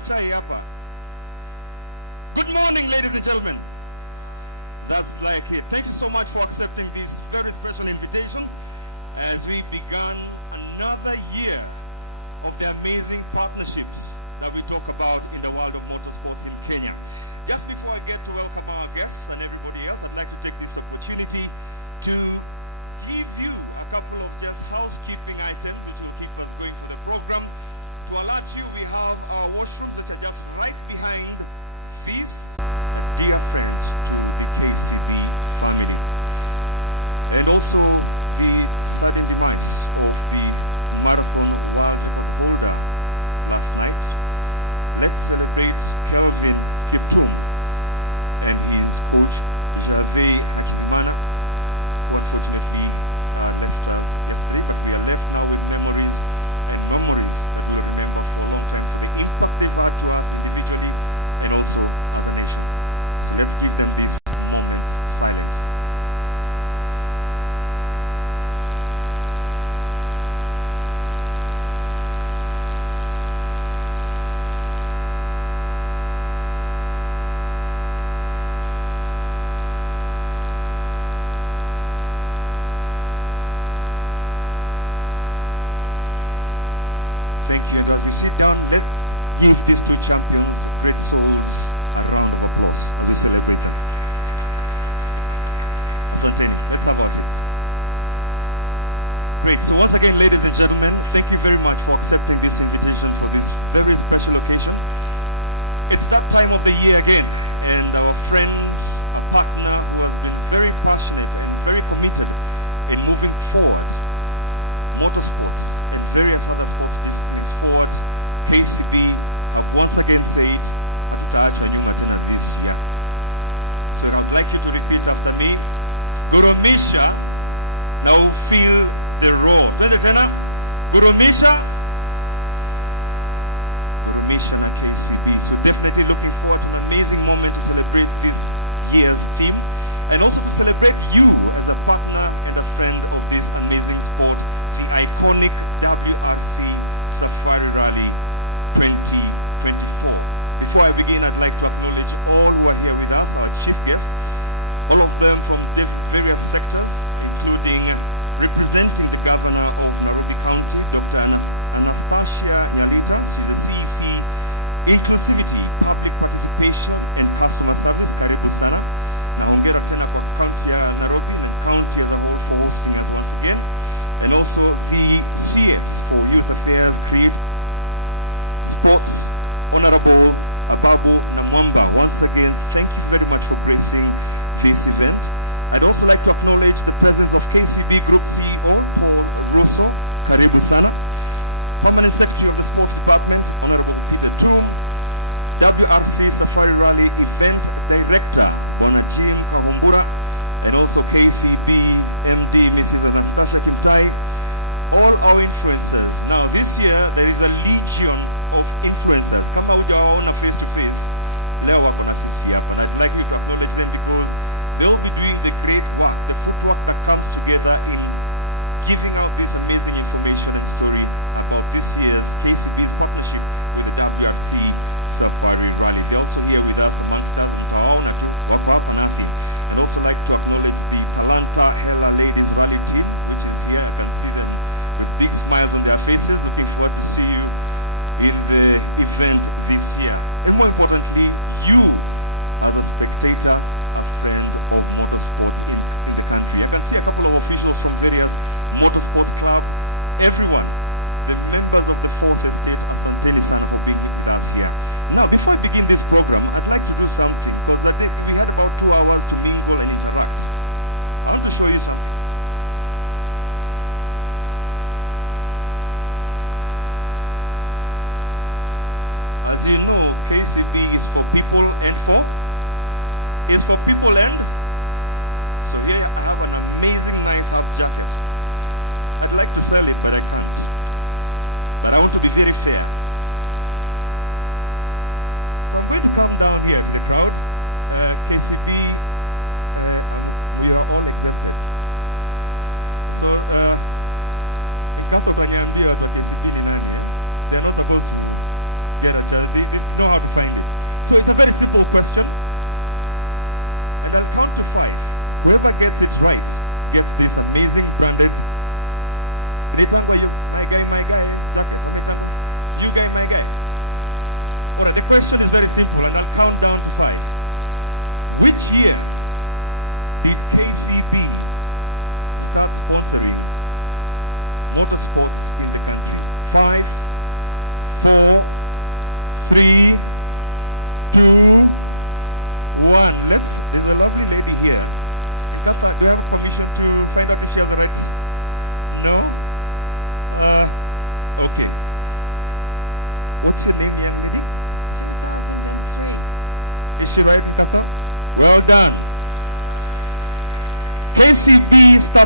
chai hapa. Good morning, ladies and gentlemen. That's like it. Thank you so much for accepting this very special invitation as we began another year of the amazing partnerships that we talk about in the world of motorsports in Kenya. Just before I get to welcome our guests and everybody else, I'd like to take this opportunity to give you a couple of just housekeeping items that will keep us going for the program. To alert you, we have our washrooms that are just right behind these dear friends to the KCB family. And also the sudden demise of the marathon bag holder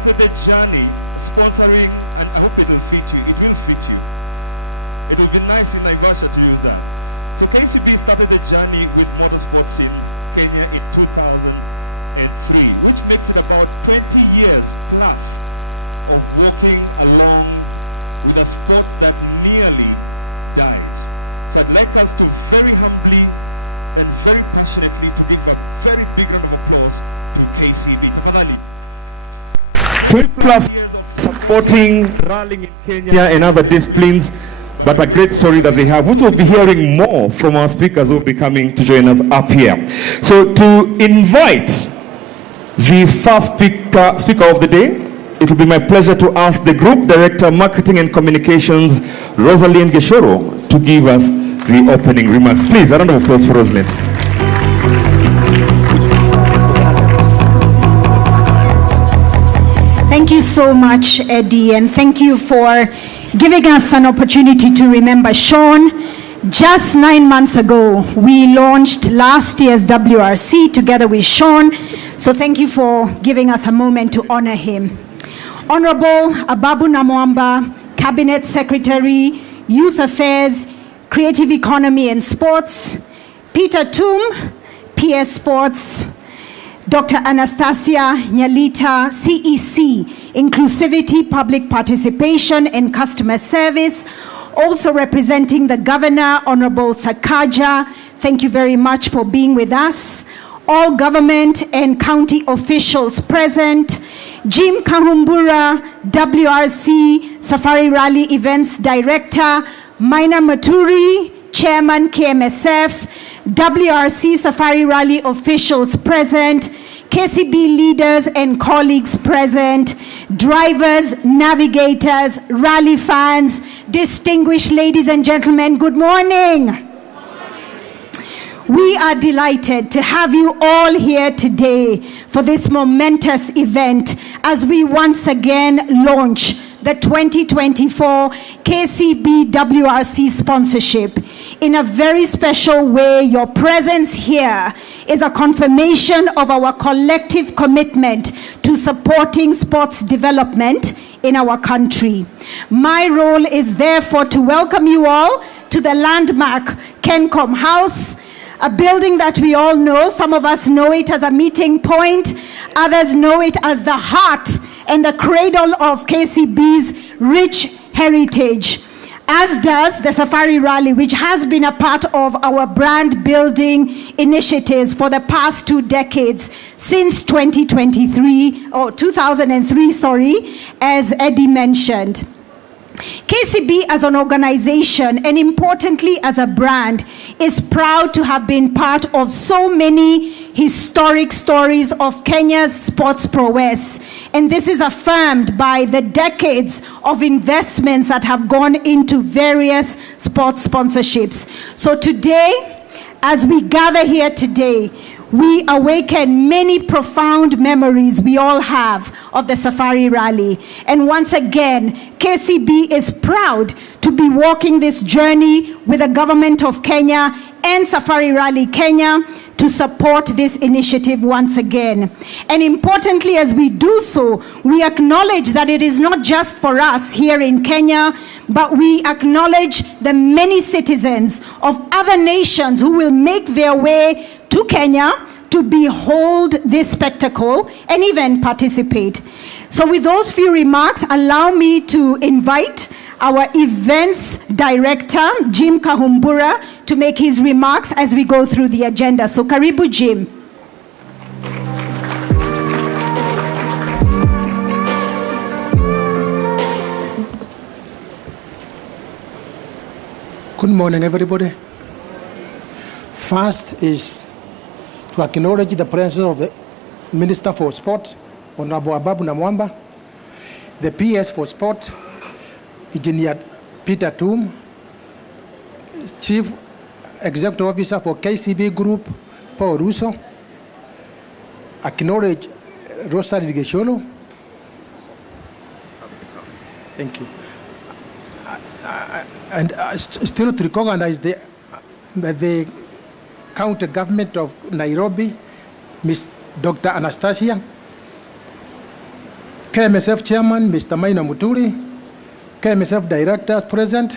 started a journey sponsoring, and I hope it will fit you. It will fit you. It will be nice in Naivasha to use that. So KCB started a journey with motorsports in Kenya in 2003, which makes it about 20 years plus of walking along with a sport that nearly died. So I'd like us to very humbly and very passionately to give a very big round of applause to KCB. Tafadhali. 20 plus years of supporting rallying in Kenya and other disciplines, but a great story that they have, which we'll be hearing more from our speakers who will be coming to join us up here. So to invite the first speaker of the day, it will be my pleasure to ask the Group Director, Marketing and Communications, Rosalind Geshoro, to give us the opening remarks. Please, a round of applause for Rosalind. Thank you so much, Eddie, and thank you for giving us an opportunity to remember Sean. Just 9 months ago, we launched last year's WRC together with Sean, so thank you for giving us a moment to honor him. Honorable Ababu Namwamba, Cabinet Secretary, Youth Affairs, Creative Economy and Sports, Peter Toom, PS Sports, Dr. Anastasia Nyalita, CEC, Inclusivity, Public Participation and Customer Service, also representing the Governor, Honorable Sakaja. Thank you very much for being with us. All government and county officials present, Jim Kahumbura, WRC Safari Rally Events Director, Maina Maturi, Chairman KMSF, WRC Safari Rally officials present, KCB leaders and colleagues present, drivers, navigators, rally fans, distinguished ladies and gentlemen, good morning. We are delighted to have you all here today for this momentous event as we once again launch the 2024 KCB WRC sponsorship. In a very special way, your presence here is a confirmation of our collective commitment to supporting sports development in our country. My role is therefore to welcome you all to the landmark Kencom House, a building that we all know. Some of us know it as a meeting point, others know it as the heart and the cradle of KCB's rich heritage, as does the Safari Rally, which has been a part of our brand building initiatives for the past 2 decades, since 2003, as Eddie mentioned. KCB as an organization, and importantly as a brand, is proud to have been part of so many historic stories of Kenya's sports prowess. And this is affirmed by the decades of investments that have gone into various sports sponsorships. So today, as we gather here today, we awaken many profound memories we all have of the Safari Rally. And once again, KCB is proud to be walking this journey with the government of Kenya and Safari Rally Kenya to support this initiative once again. And importantly, as we do so, we acknowledge that it is not just for us here in Kenya, but we acknowledge the many citizens of other nations who will make their way to Kenya to behold this spectacle and even participate. So with those few remarks, allow me to invite our events director, Jim Kahumbura, to make his remarks as we go through the agenda. So karibu, Jim. Good morning, everybody. First is to acknowledge the presence of the Minister for Sport, Honorable Ababu Namwamba, the PS for Sport, Engineer Peter Toom, Chief Executive Officer for KCB Group, Paul Russo, acknowledge Rosalind Geshoro. Thank you. And still to recognize the county government of Nairobi, Ms. Dr. Anastasia, KMSF Chairman, Mr. Maina Muturi, KMSF Directors present,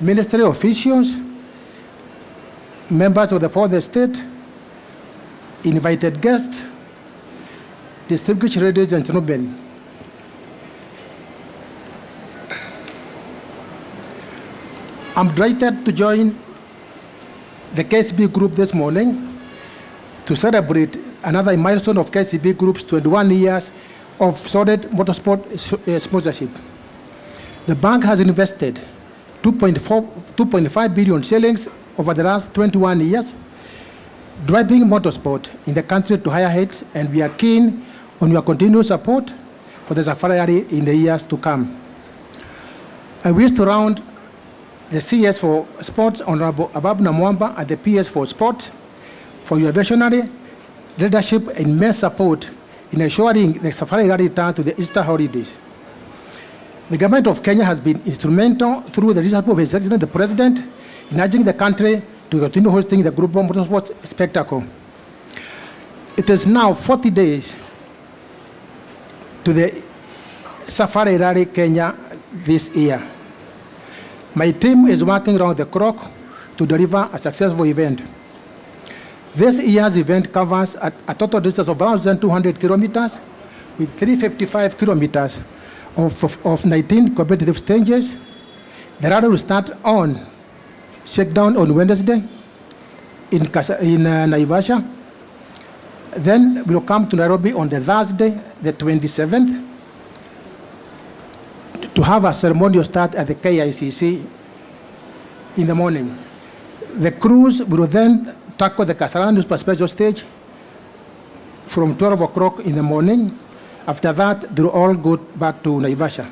Ministry officials, members of the fourth estate, invited guests, distinguished ladies and gentlemen. I'm delighted to join the KCB Group this morning to celebrate another milestone of KCB Group's 21 years of solid motorsport sponsorship. The bank has invested 2.5 billion shillings over the last 21 years, driving motorsport in the country to higher heights, and we are keen on your continued support for the Safari Rally in the years to come. I wish to round the CS for Sports, Honorable Ababu Namwamba, and the PS for Sport for your visionary leadership and immense support in ensuring the Safari Rally return to the Easter holidays. The government of Kenya has been instrumental through the leadership of His Excellency the President in urging the country to continue hosting the Group of Motorsports spectacle. It is now 40 days to the Safari Rally Kenya this year. My team is working around the clock to deliver a successful event. This year's event covers a total distance of 1,200 kilometers with 355 kilometers of 19 competitive stages. The rally will start on shakedown on Wednesday in Naivasha. Then we'll come to Nairobi on the Thursday, the 27th, to have a ceremonial start at the KICC in the morning. The cruise will then tackle the Kasarani special stage from 12 o'clock in the morning. After that, they'll all go back to Naivasha.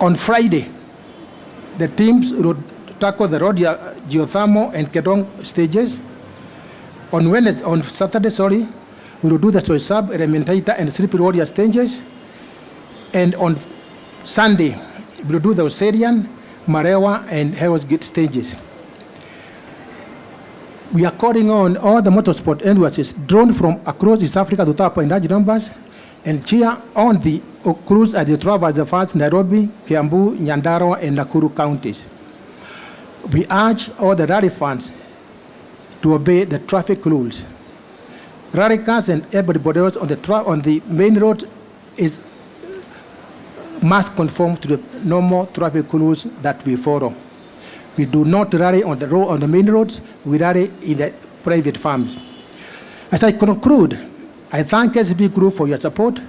On Friday, the teams will tackle the road geothermal and Kedong stages. On Saturday, we will do the Soisab, Elementaita, and Slippery Warrior stages. And on Sunday, we will do the Oserian, Marewa, and Hell's Gate stages. We are calling on all the motorsport enthusiasts drawn from across East Africa to tap in large numbers and cheer on the crews as they traverse the first Nairobi, Kiambu, Nyandarua, and Nakuru counties. We urge all the rally fans to obey the traffic rules. Rally cars and everybody else on the main road must conform to the normal traffic rules that we follow. We do not rally on the main roads, we rally in the private farms. As I conclude, I thank SB Group for your support,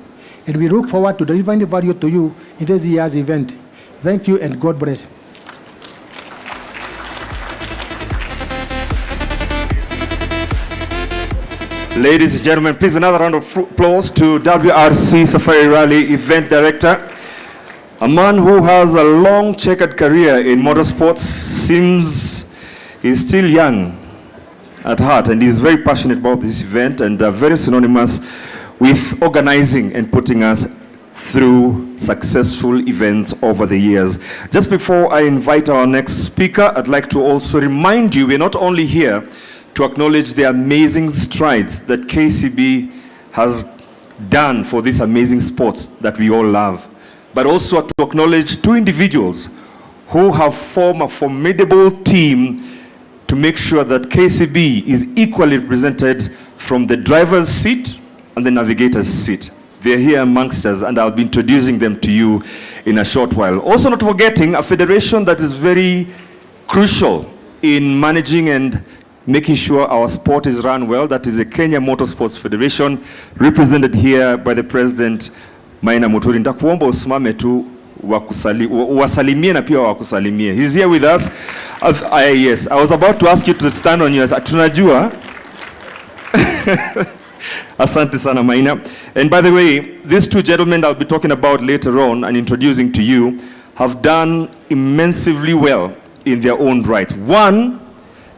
and we look forward to delivering value to you in this year's event. Thank you and God bless. Ladies and gentlemen, please another round of applause to WRC Safari Rally Event Director. A man who has a long checkered career in motorsports, seems he's still young at heart, and he's very passionate about this event and very synonymous with organizing and putting us through successful events over the years. Just before I invite our next speaker, I'd like to also remind you we're not only here to acknowledge the amazing strides that KCB has done for these amazing sports that we all love, but also to acknowledge two individuals who have formed a formidable team to make sure that KCB is equally represented from the driver's seat and the navigator's seat. They're here amongst us, and I'll be introducing them to you in a short while. Also not forgetting a federation that is very crucial in managing and making sure our sport is run well. That is the Kenya Motorsports Federation, represented here by the President Maina Muturi. Nitakuomba usimame tu wasalimie na pia wakusalimie. He's here with us. Yes, I was about to ask you to stand on yours. Tunajua. Asante sana Maina. And by the way, these two gentlemen I'll be talking about later on and introducing to you have done immensely well in their own right. One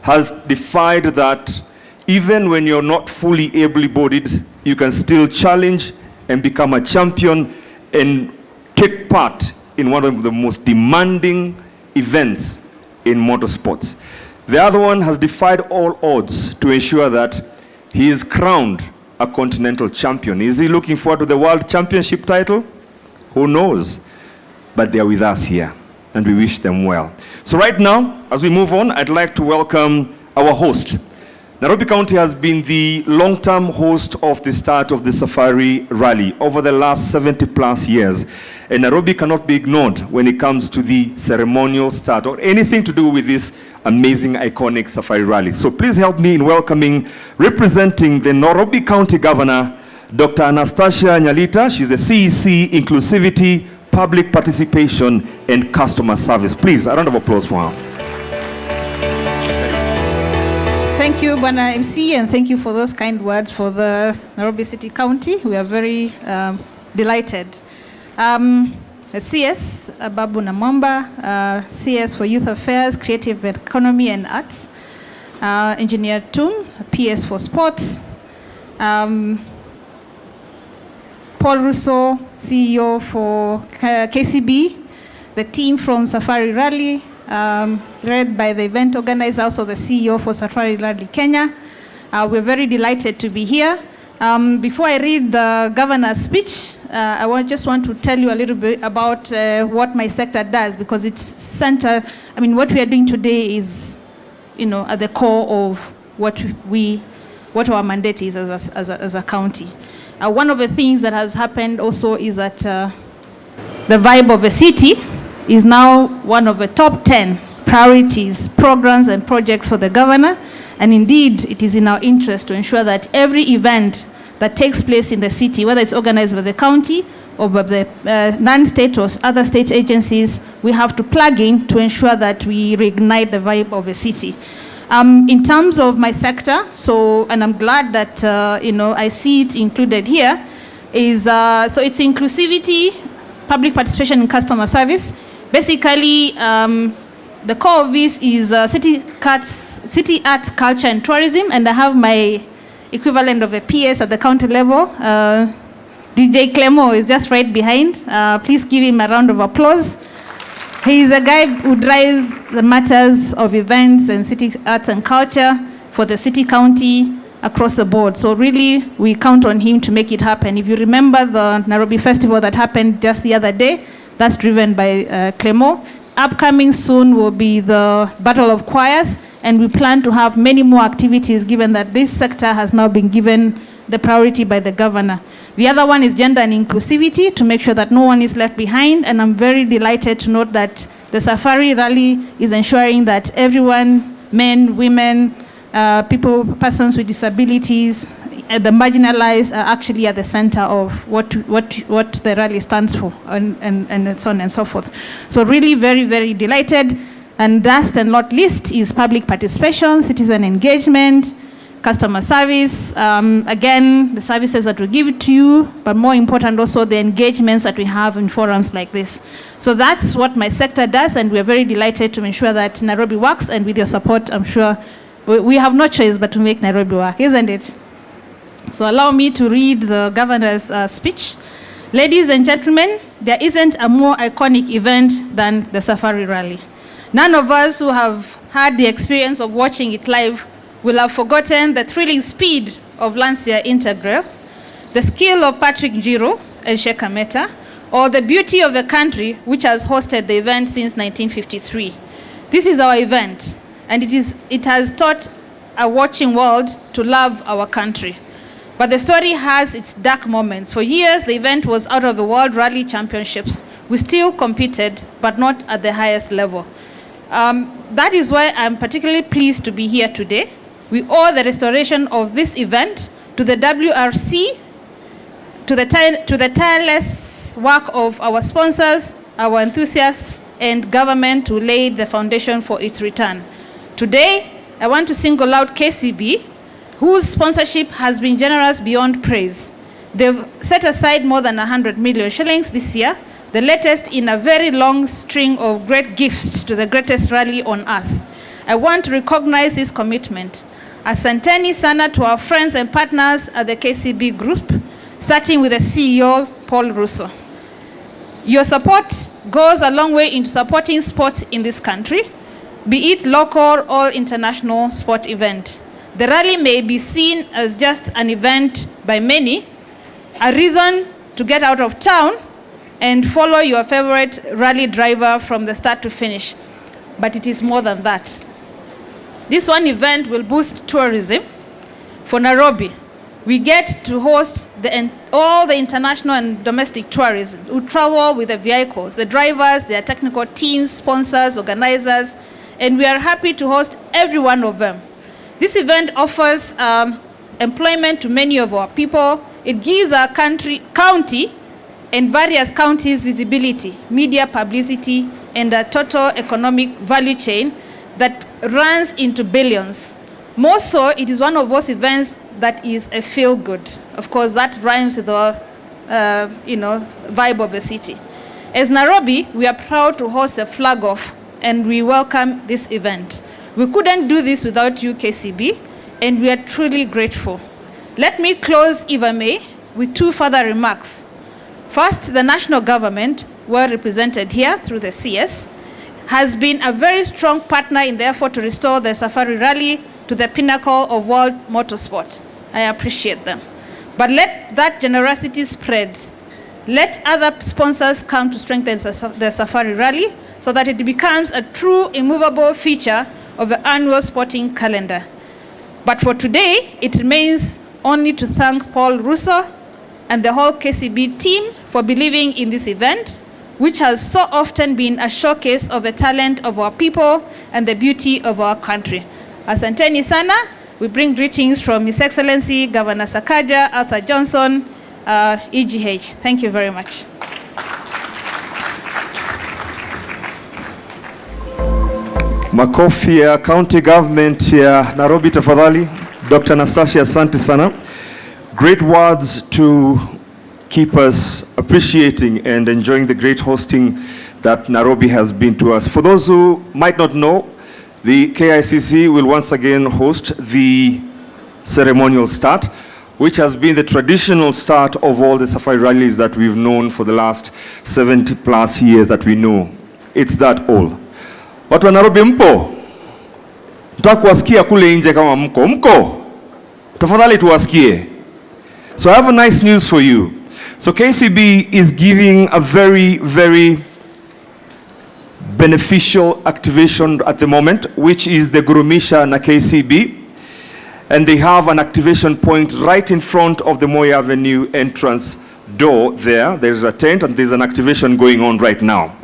has defied that even when you're not fully able-bodied, you can still challenge and become a champion and take part in one of the most demanding events in motorsports. The other one has defied all odds to ensure that he is crowned a continental champion. Is he looking forward to the world championship title? Who knows? But they are with us here, and we wish them well. So right now, as we move on, I'd like to welcome our host. Nairobi County has been the long-term host of the start of the Safari Rally over the last 70 plus years. And Nairobi cannot be ignored when it comes to the ceremonial start or anything to do with this amazing, iconic Safari Rally. So please help me in welcoming, representing the Nairobi County Governor, Dr. Anastasia Nyalita. She's the CEC, Inclusivity, Public Participation, and Customer Service. Please, a round of applause for her. Thank you, Bwana MC, and thank you for those kind words for the Nairobi City County. We are very delighted. CS, Babu Namwamba, CS for Youth Affairs, Creative Economy and Arts, Engineer Tum, PS for Sports, Paul Russo, CEO for KCB, the team from Safari Rally, led by the event organizer, also the CEO for Safari Rally Kenya. We're very delighted to be here. Before I read the governor's speech, I just want to tell you a little bit about what my sector does, because it's center. I mean, what we are doing today is, at the core of what our mandate is as a county. One of the things that has happened also is that the Vibe of a City is now one of the top 10 priorities, programs, and projects for the governor. And indeed, it is in our interest to ensure that every event that takes place in the city, whether it's organized by the county or by the non-state or other state agencies, we have to plug in to ensure that we reignite the vibe of a city. In terms of my sector, and I'm glad that I see it included here, so it's inclusivity, public participation, and customer service. Basically, the core of this is city arts, culture, and tourism, and I have my equivalent of a PS at the county level. DJ Clemo is just right behind. Please give him a round of applause. He is a guy who drives the matters of events and city arts and culture for the city county across the board. So really, we count on him to make it happen. If you remember the Nairobi Festival that happened just the other day, that's driven by Clemo. Upcoming soon will be the Battle of Choirs, and we plan to have many more activities given that this sector has now been given the priority by the governor. The other one is gender and inclusivity, to make sure that no one is left behind, and I'm very delighted to note that the Safari Rally is ensuring that everyone, men, women, persons with disabilities, the marginalized are actually at the center of what the rally stands for, and so on and so forth. So really very, very delighted. And last and not least is public participation, citizen engagement, customer service. Again, the services that we give to you, but more important also the engagements that we have in forums like this. So that's what my sector does, and we're very delighted to ensure that Nairobi works, and with your support, I'm sure we have no choice but to make Nairobi work, isn't it? So allow me to read the governor's speech. Ladies and gentlemen, there isn't a more iconic event than the Safari Rally. None of us who have had the experience of watching it live will have forgotten the thrilling speed of Lancia Integral, the skill of Patrick Njiro and Sheikh Meta, or the beauty of the country which has hosted the event since 1953. This is our event, and it has taught a watching world to love our country. But the story has its dark moments. For years, the event was out of the World Rally Championships. We still competed, but not at the highest level. That is why I'm particularly pleased to be here today. We owe the restoration of this event to the WRC, to the tireless work of our sponsors, our enthusiasts, and government who laid the foundation for its return. Today, I want to single out KCB, whose sponsorship has been generous beyond praise. They've set aside more than 100 million shillings this year, the latest in a very long string of great gifts to the greatest rally on earth. I want to recognize this commitment. Asanteni sana to our friends and partners at the KCB Group, starting with the CEO, Paul Russo. Your support goes a long way into supporting sports in this country, be it local or international sport event. The rally may be seen as just an event by many, a reason to get out of town and follow your favorite rally driver from the start to finish. But it is more than that. This one event will boost tourism. For Nairobi, we get to host all the international and domestic tourists who travel with the vehicles, the drivers, their technical teams, sponsors, organizers, and we are happy to host every one of them. This event offers employment to many of our people. It gives our county and various counties visibility, media publicity, and a total economic value chain that runs into billions. More so, it is one of those events that is a feel-good. Of course, that rhymes with the vibe of the city. As Nairobi, we are proud to host the flag off, and we welcome this event. We couldn't do this without you, KCB, and we are truly grateful. Let me close, if I may, with two further remarks. First, the national government, well represented here through the CS, has been a very strong partner in the effort to restore the Safari Rally to the pinnacle of world motorsport. I appreciate them. But let that generosity spread. Let other sponsors come to strengthen the Safari Rally so that it becomes a true immovable feature of the annual sporting calendar. But for today, it remains only to thank Paul Russo and the whole KCB team for believing in this event, which has so often been a showcase of the talent of our people and the beauty of our country. Asanteni sana. We bring greetings from His Excellency Governor Sakaja, Arthur Johnson, EGH. Thank you very much. Makofi ya county government ya Nairobi tafadhali. Dr. Anastasia, asante sana. Great words to keep us appreciating and enjoying the great hosting that Nairobi has been to us. For those who might not know, the KICC will once again host the ceremonial start, which has been the traditional start of all the Safari rallies that we've known for the last 70 plus years that we know. It's that old. Watu wa Nairobi mpo? Nataka kuwasikia kule nje kama mko. Mko? Tafadhali tuwasikie. So I have a nice news for you. So KCB is giving a very, very beneficial activation at the moment, which is the Gurumisha na KCB. And they have an activation point right in front of the Moi Avenue entrance door there. There's a tent and there's an activation going on right now.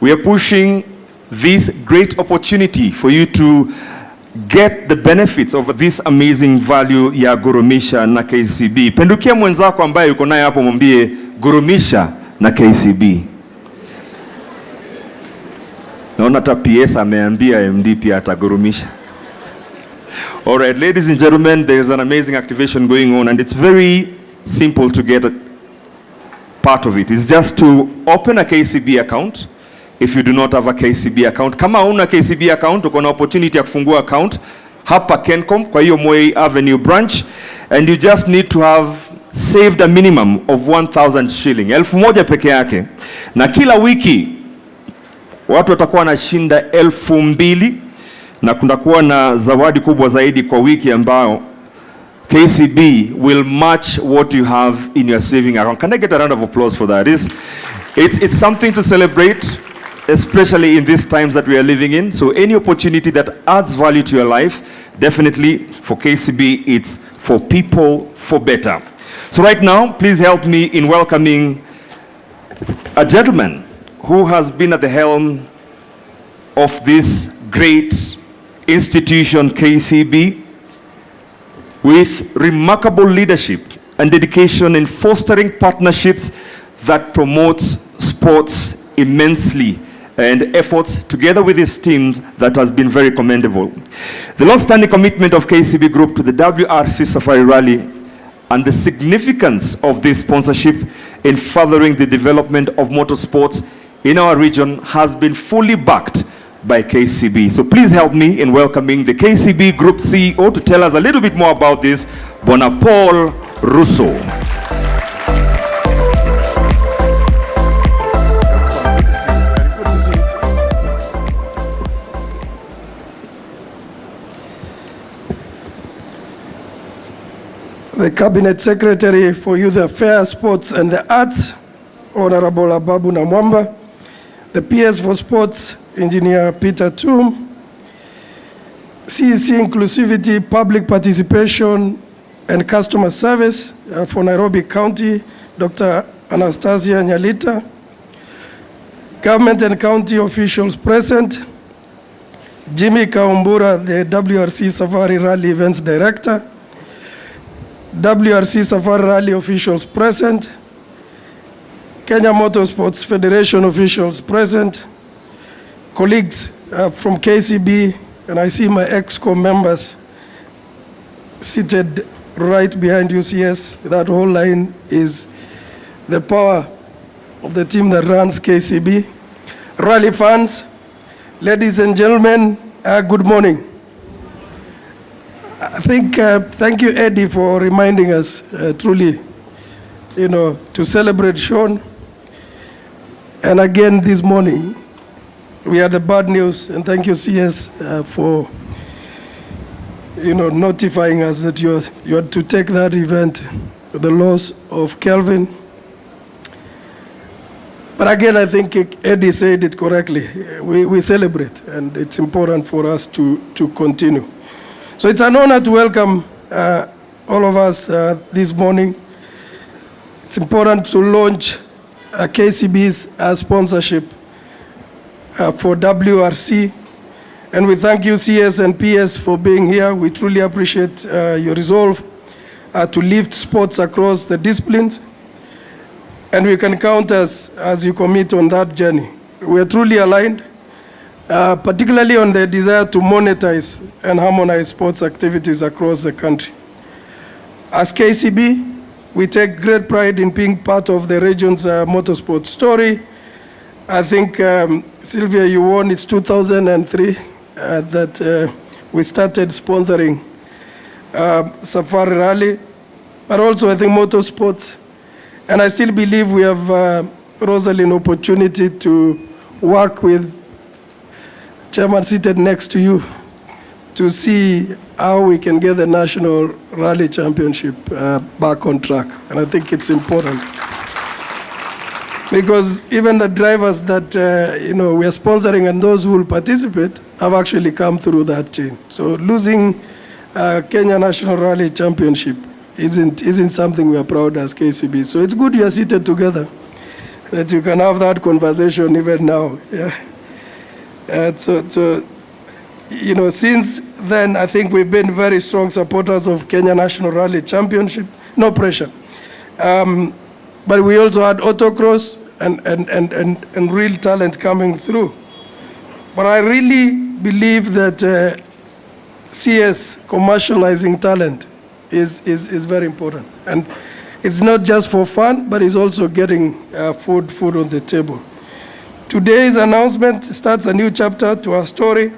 We are pushing this great opportunity for you to get the benefits of this amazing value ya Gurumisha na KCB. Pendukia mwenzako ambaye yuko naye hapo mwambie Gurumisha na KCB. Naona hata PS ameambia MD pia atagurumisha. All right, ladies and gentlemen, there's an amazing activation going on and it's very simple to get a part of it. It's just to open a KCB account. If you do not have a KCB account, kama una KCB account, uko na opportunity ya kufungua account hapa Kencom kwa hiyo Moi Avenue branch, and you just need to have saved a minimum of 1,000 shilling, 1,000 peke yake, na kila wiki watu watakuwa wanashinda 2,000 na kunakuwa na zawadi kubwa zaidi kwa wiki ambao KCB will match what you have in your saving account. Can I get a round of applause for that? It's something to celebrate, especially in these times that we are living in. So any opportunity that adds value to your life, definitely for KCB, it's for people, for better. So right now, please help me in welcoming a gentleman who has been at the helm of this great institution, KCB, with remarkable leadership and dedication in fostering partnerships that promotes sports immensely, and efforts together with his teams that has been very commendable. The long-standing commitment of KCB Group to the WRC Safari Rally and the significance of this sponsorship in furthering the development of motorsports in our region has been fully backed by KCB. So please help me in welcoming the KCB Group CEO to tell us a little bit more about this, Bwana Paul Russo. the Cabinet Secretary for Youth Affairs, Sports and the Arts, Honorable Ababu Namwamba, the PS for Sports, Engineer Peter Toom, CEC Inclusivity, Public Participation and Customer Service for Nairobi County, Dr. Anastasia Nyalita, government and county officials present, Jimmy Kaumbura, the WRC Safari Rally Events Director, WRC Safari Rally officials present, Kenya Motorsports Federation officials present, colleagues from KCB, and I see my EXCO members seated right behind UCS. That whole line is the power of the team that runs KCB. Rally fans, ladies and gentlemen, good morning. I think, thank you, Eddie, for reminding us truly, to celebrate Sean. And again this morning, we had the bad news, and thank you, CS, for notifying us that you had to take that event, the loss of Kelvin. But again, I think Eddie said it correctly. We celebrate, and it's important for us to continue. So it's an honor to welcome all of us this morning. It's important to launch KCB's sponsorship for WRC. And we thank you, CS and PS, for being here. We truly appreciate your resolve to lift sports across the disciplines. And we can count us as you commit on that journey. We are truly aligned, particularly on the desire to monetize and harmonize sports activities across the country. As KCB, we take great pride in being part of the region's motorsport story. I think, Sylvia, you won, it's 2003 that we started sponsoring Safari Rally, but also I think motorsports. And I still believe we have, Rosalind, opportunity to work with Chairman seated next to you to see how we can get the National Rally Championship back on track. And I think it's important. Because even the drivers that we are sponsoring and those who will participate have actually come through that chain. So losing Kenya National Rally Championship isn't something we are proud as KCB. So it's good you are seated together, that you can have that conversation even now. Yeah. Since then, I think we've been very strong supporters of Kenya National Rally Championship. No pressure. But we also had autocross and real talent coming through. But I really believe that CS commercializing talent is very important. And it's not just for fun, but it's also getting food on the table. Today's announcement starts a new chapter to our story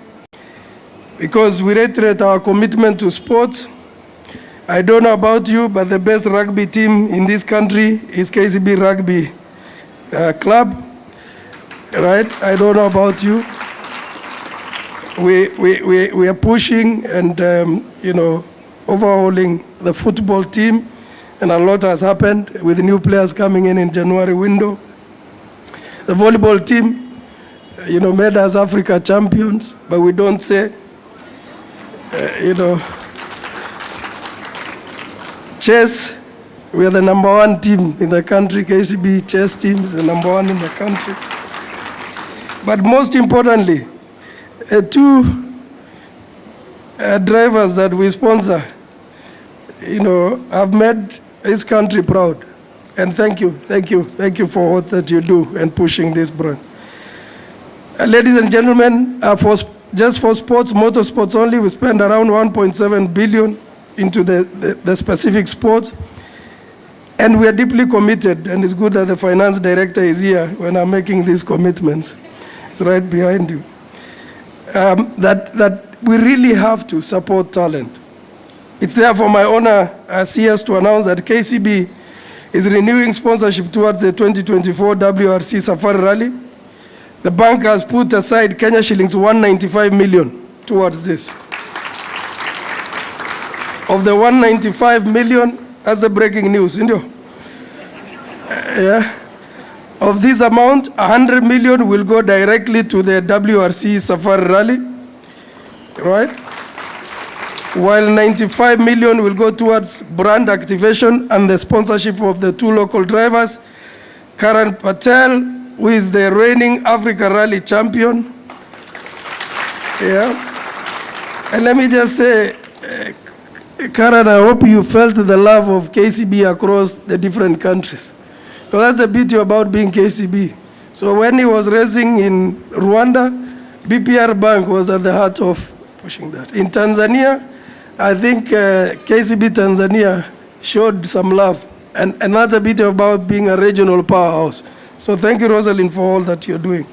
because we reiterate our commitment to sports. I don't know about you, but the best rugby team in this country is KCB Rugby Club, right? I don't know about you. We are pushing and, overhauling the football team, and a lot has happened with new players coming in January window. The volleyball team, made us Africa champions, but we don't say, chess, we are the #1 team in the country. KCB chess team is the #1 in the country. But most importantly, two drivers that we sponsor, have made this country proud. And thank you for what that you do and pushing this brand. Ladies and gentlemen, just for sports, motorsports only, we spend around 1.7 billion into the specific sports. And we are deeply committed, and it's good that the finance director is here when I'm making these commitments. It's right behind you. That we really have to support talent. It's therefore my honor as CS to announce that KCB is renewing sponsorship towards the 2024 WRC Safari Rally. The bank has put aside Kenya shillings 195 million towards this. Of the 195 million, That's the breaking news, isn't it? Yeah. Of this amount, 100 million will go directly to the WRC Safari Rally, right? While 95 million will go towards brand activation and the sponsorship of the 2 local drivers, Karan Patel, who is the reigning Africa Rally champion. Yeah. And let me just say, Karan, I hope you felt the love of KCB across the different countries. So that's the beauty about being KCB. So when he was racing in Rwanda, BPR Bank was at the heart of pushing that. In Tanzania, I think KCB Tanzania showed some love. And that's the beauty about being a regional powerhouse. So thank you, Rosalind, for all that you're doing.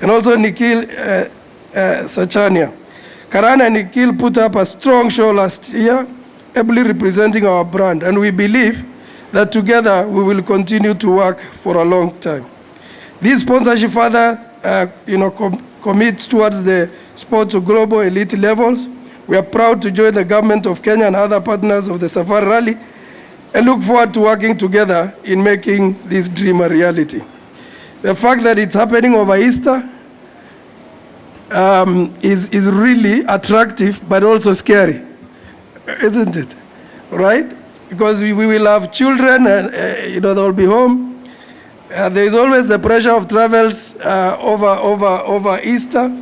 And also Nikhil Sachania. Karan and Nikhil put up a strong show last year, ably representing our brand. And we believe that together we will continue to work for a long time. This sponsorship further commits towards the sport to global elite levels. We are proud to join the government of Kenya and other partners of the Safari Rally and look forward to working together in making this dream a reality. The fact that it's happening over Easter is really attractive but also scary, isn't it? Right? Because we will have children and they'll be home. There is always the pressure of travels over Easter.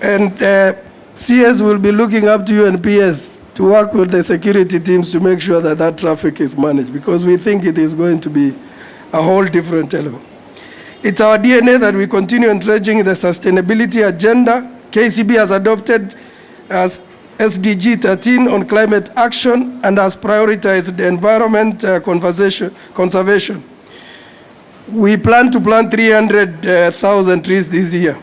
And CS will be looking up to you and PS to work with the security teams to make sure that that traffic is managed, because we think it is going to be a whole different element. It's our DNA that we continue entrenching the sustainability agenda. KCB has adopted as SDG 13 on climate action and has prioritized the environment conservation. We plan to plant 300,000 trees this year.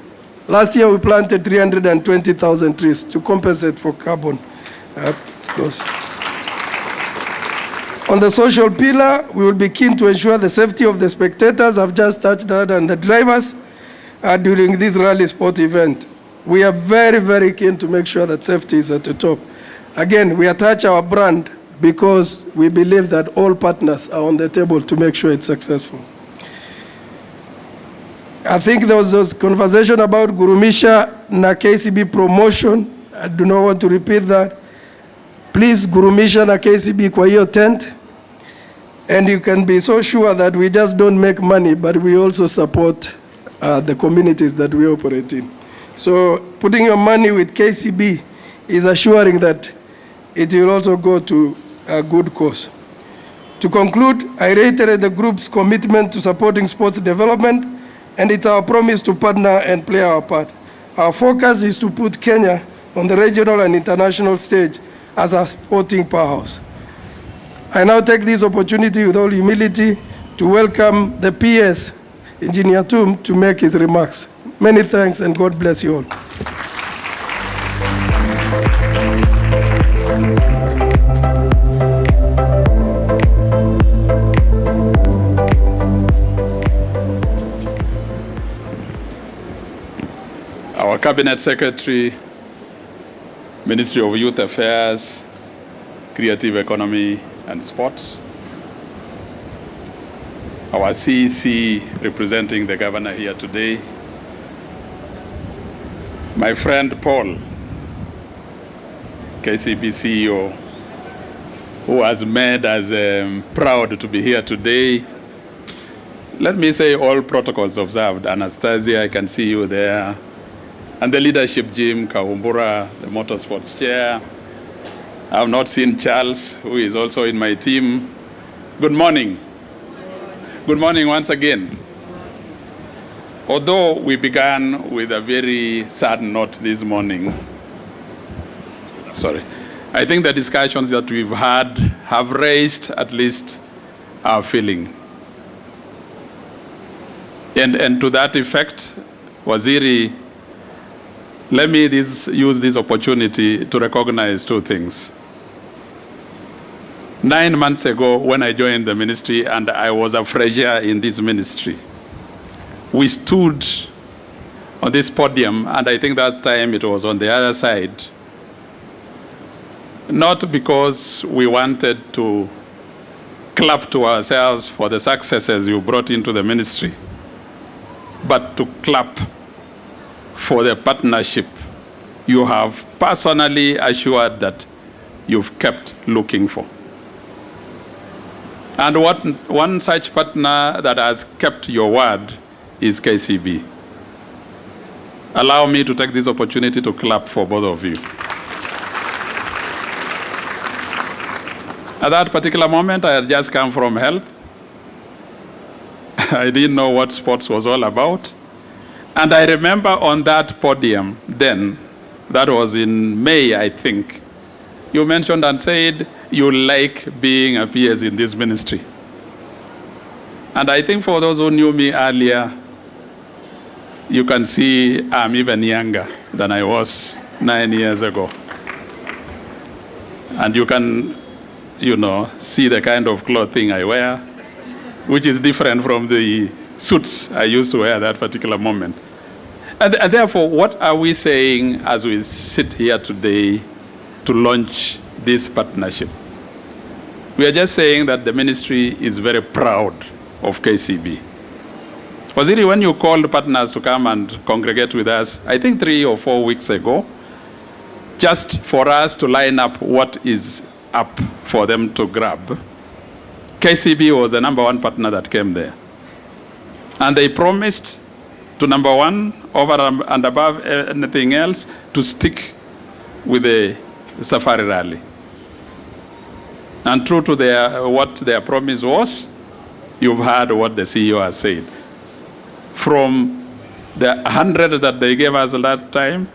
Last year we planted 320,000 trees to compensate for carbon loss. On the social pillar, we will be keen to ensure the safety of the spectators. I've just touched that, and the drivers during this rally sport event. We are very, very keen to make sure that safety is at the top. Again, we attach our brand because we believe that all partners are on the table to make sure it's successful. I think there was this conversation about Gurumisha na KCB promotion. I do not want to repeat that. Please, Gurumisha na KCB kwa hiyo tent. And you can be so sure that we just don't make money, but we also support the communities that we operate in. So putting your money with KCB is assuring that it will also go to a good cause. To conclude, I reiterate the group's commitment to supporting sports development, and it's our promise to partner and play our part. Our focus is to put Kenya on the regional and international stage as a sporting powerhouse. I now take this opportunity with all humility to welcome the PS, Engineer Tum, to make his remarks. Many thanks and God bless you all. Our Cabinet Secretary, Ministry of Youth Affairs, Creative Economy and Sports, our CEC representing the governor here today, my friend Paul, KCB CEO, who has made us proud to be here today. Let me say all protocols observed. Anastasia, I can see you there. And the leadership, Jim Kahumbura, the motorsports chair. I have not seen Charles, who is also in my team. Good morning. Good morning once again. Although we began with a very sad note this morning, I think the discussions that we've had have raised at least our feeling. And to that effect, Waziri, let me use this opportunity to recognize two things. 9 months ago, when I joined the ministry and I was a fresher in this ministry, we stood on this podium, and I think that time it was on the other side, not because we wanted to clap to ourselves for the successes you brought into the ministry, but to clap for the partnership you have personally assured that you've kept looking for. And one such partner that has kept your word is KCB. Allow me to take this opportunity to clap for both of you. At that particular moment, I had just come from health. I didn't know what sports was all about. And I remember on that podium then, that was in May, I think, you mentioned and said you like being a PS in this ministry. And I think for those who knew me earlier, you can see I'm even younger than I was 9 years ago. And you can, see the kind of clothing I wear, which is different from the suits I used to wear at that particular moment. And therefore, what are we saying as we sit here today to launch this partnership? We are just saying that the ministry is very proud of KCB. Waziri, when you called partners to come and congregate with us, I think 3 or 4 weeks ago, just for us to line up what is up for them to grab, KCB was the #1 partner that came there. And they promised to #1, over and above anything else, to stick with the Safari Rally. And true to what their promise was, you've heard what the CEO has said. From the 100 that they gave us at that time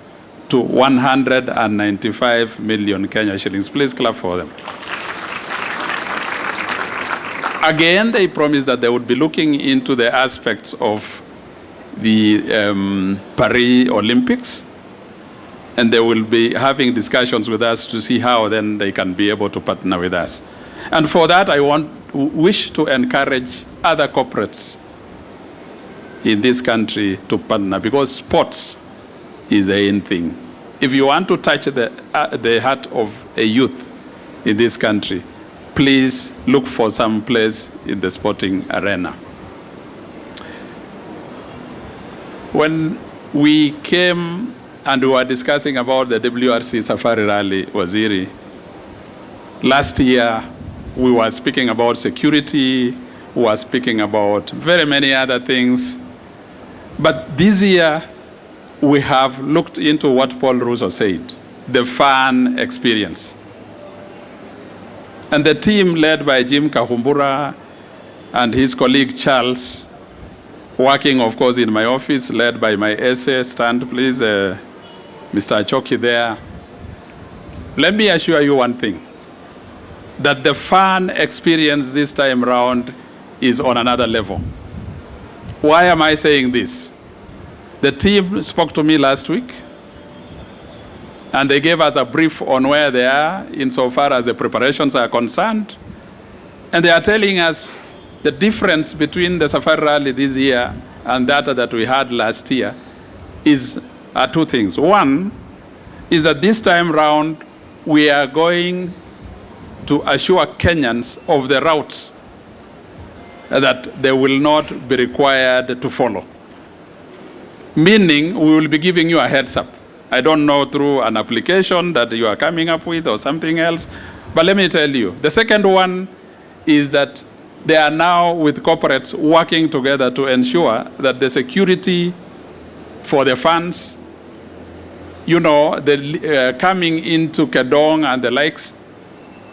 to 195 million Kenya shillings. Please clap for them. Again, they promised that they would be looking into the aspects of the Paris Olympics, and they will be having discussions with us to see how then they can be able to partner with us. And for that, I wish to encourage other corporates in this country to partner, because sports is the in thing. If you want to touch the heart of a youth in this country, please look for some place in the sporting arena. When we came and we were discussing about the WRC Safari Rally, Waziri, last year we were speaking about security, we were speaking about very many other things. But this year, we have looked into what Paul Russo said, the fan experience. And the team led by Jim Kahumbura and his colleague Charles, working, of course, in my office, led by my SA, stand please, Mr. Achoki there. Let me assure you one thing, that the fan experience this time around is on another level. Why am I saying this? The team spoke to me last week, and they gave us a brief on where they are insofar as the preparations are concerned. And they are telling us the difference between the Safari Rally this year and that we had last year are two things. One is that this time round, we are going to assure Kenyans of the routes that they will not be required to follow. Meaning, we will be giving you a heads up. I don't know through an application that you are coming up with or something else, but let me tell you. The second one is that they are now with corporates working together to ensure that the security for the funds, coming into Kedong and the likes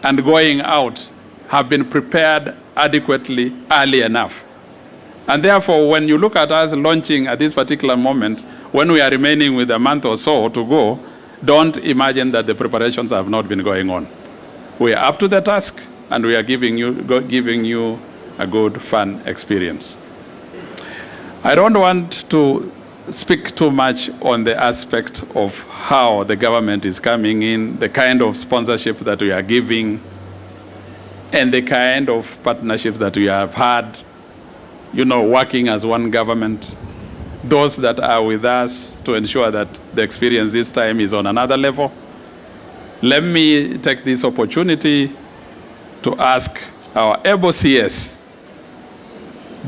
and going out have been prepared adequately early enough. And therefore, when you look at us launching at this particular moment, when we are remaining with a month or so to go, don't imagine that the preparations have not been going on. We are up to the task, and we are giving you a good, fun experience. I don't want to speak too much on the aspect of how the government is coming in, the kind of sponsorship that we are giving, and the kind of partnerships that we have had, working as one government. Those that are with us to ensure that the experience this time is on another level. Let me take this opportunity to ask our able CS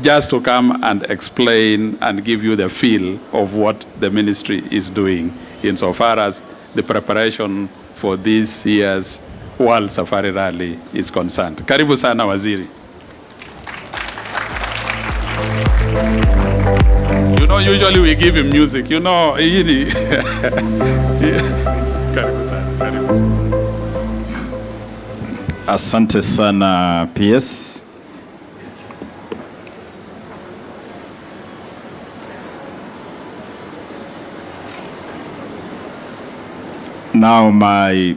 just to come and explain and give you the feel of what the ministry is doing insofar as the preparation for this year's World Safari Rally is concerned. Karibu sana waziri. You know, usually we give him music. You know, karibu sana, karibu sana. Asante sana PS. Now my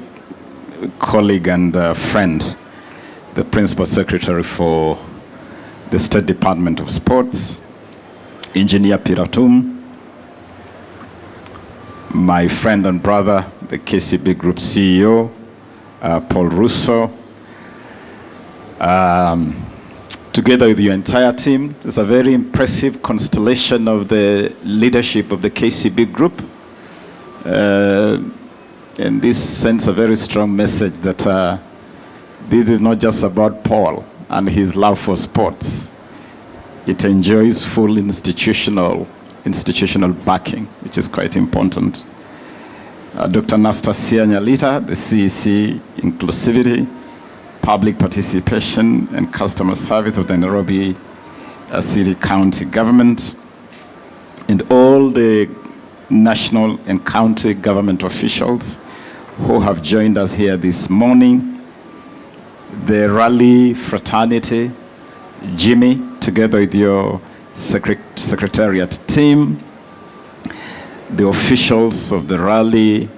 colleague and friend, the Principal Secretary for the State Department of Sports, Engineer Peter Tum, my friend and brother, the KCB Group CEO, Paul Russo, together with your entire team. It's a very impressive constellation of the leadership of the KCB Group. And this sends a very strong message that this is not just about Paul and his love for sports. It enjoys full institutional backing, which is quite important. Dr. Anastasia Nyalita, the CEC Inclusivity, Public Participation and Customer Service of the Nairobi City County Government, and all the national and county government officials who have joined us here this morning, the rally fraternity, Jimmy, together with your secretariat team, the officials of the rally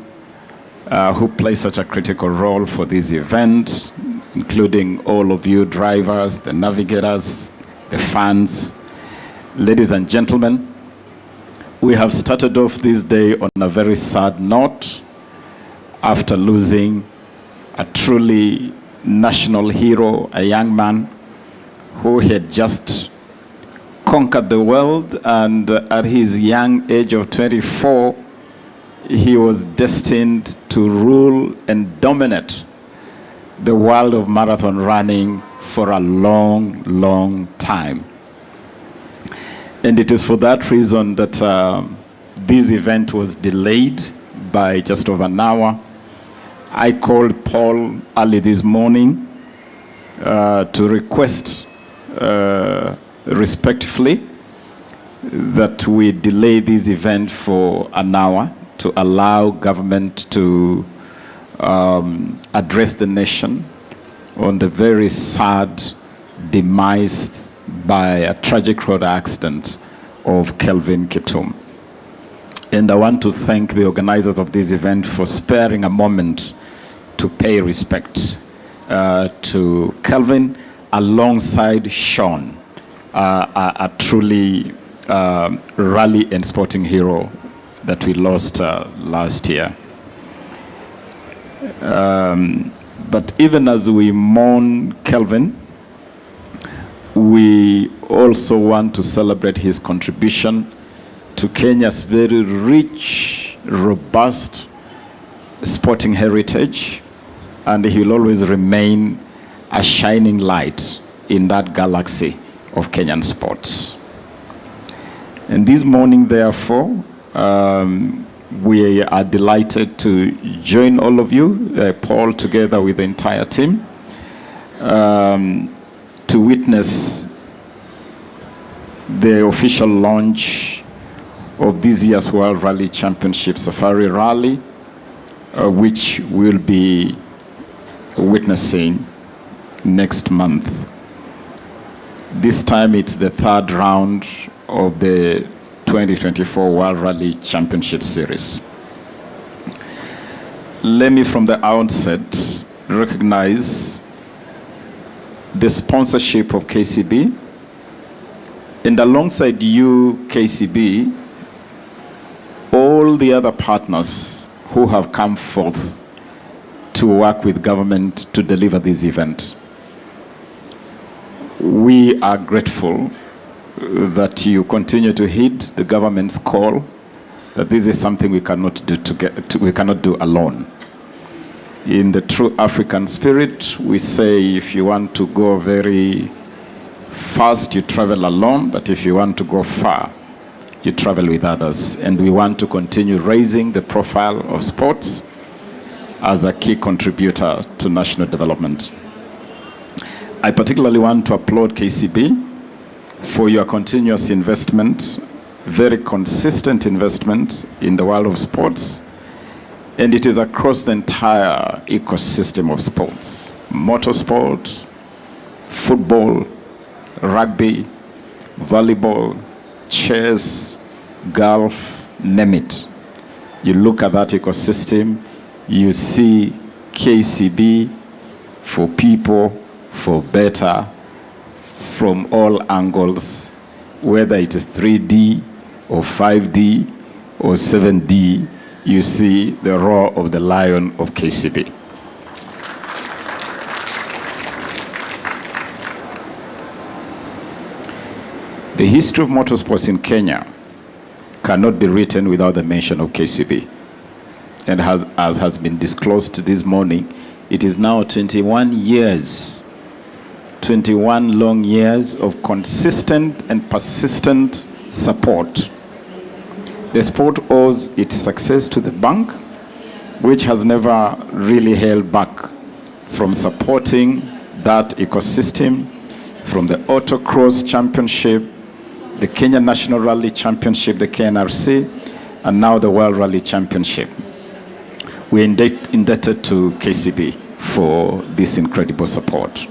who play such a critical role for this event, including all of you drivers, the navigators, the fans. Ladies and gentlemen, we have started off this day on a very sad note after losing a truly national hero, a young man who had just conquered the world, and at his young age of 24, he was destined to rule and dominate the world of marathon running for a long, long time. And it is for that reason that this event was delayed by just over an hour. I called Paul early this morning to request respectfully that we delay this event for an hour to allow government to address the nation on the very sad demise by a tragic road accident of Kelvin Kiptum. And I want to thank the organizers of this event for sparing a moment to pay respect to Kelvin alongside Sean, a truly rally and sporting hero that we lost last year. But even as we mourn Kelvin, we also want to celebrate his contribution to Kenya's very rich, robust sporting heritage, and he will always remain a shining light in that galaxy of Kenyan sports. And this morning, therefore, we are delighted to join all of you, Paul, together with the entire team, to witness the official launch of this year's World Rally Championship Safari Rally, which we'll be witnessing next month. This time it's the third round of the 2024 World Rally Championship Series. Let me from the outset recognize the sponsorship of KCB, and alongside you, KCB, all the other partners who have come forth to work with government to deliver this event. We are grateful that you continue to heed the government's call, that this is something we cannot do alone. In the true African spirit, we say if you want to go very fast, you travel alone, but if you want to go far, you travel with others. And we want to continue raising the profile of sports as a key contributor to national development. I particularly want to applaud KCB for your continuous investment, very consistent investment in the world of sports, and it is across the entire ecosystem of sports: motorsport, football, rugby, volleyball, chess, golf, name it. You look at that ecosystem, you see KCB for people, for better, from all angles, whether it is 3D or 5D or 7D, you see the roar of the lion of KCB. The history of motorsports in Kenya cannot be written without the mention of KCB. And as has been disclosed this morning, it is now 21 years, 21 long years of consistent and persistent support. The sport owes its success to the bank, which has never really held back from supporting that ecosystem, from the Autocross Championship, the Kenya National Rally Championship, the KNRC, and now the World Rally Championship. We're indebted to KCB for this incredible support.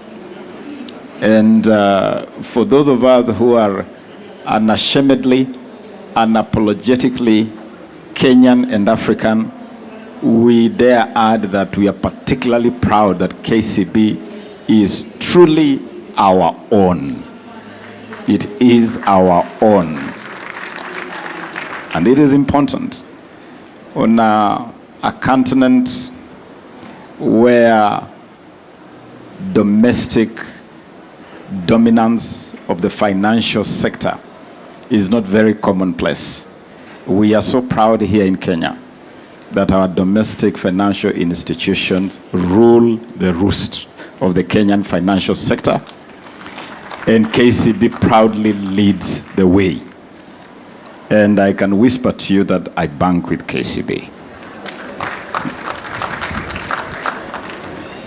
And for those of us who are unashamedly, unapologetically Kenyan and African, we dare add that we are particularly proud that KCB is truly our own. It is our own. And it is important on a continent where domestic dominance of the financial sector is not very commonplace. We are so proud here in Kenya that our domestic financial institutions rule the roost of the Kenyan financial sector, and KCB proudly leads the way. And I can whisper to you that I bank with KCB.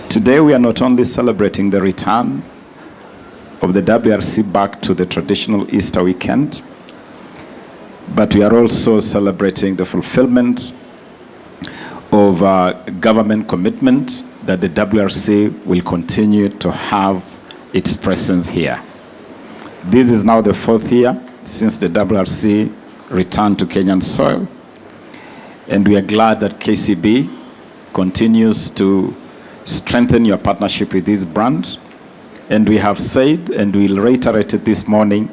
Today we are not only celebrating the return of the WRC back to the traditional Easter weekend, but we are also celebrating the fulfillment of government commitment that the WRC will continue to have its presence here. This is now the 4th year since the WRC returned to Kenyan soil, and we are glad that KCB continues to strengthen your partnership with this brand. And we have said, and we'll reiterate it this morning,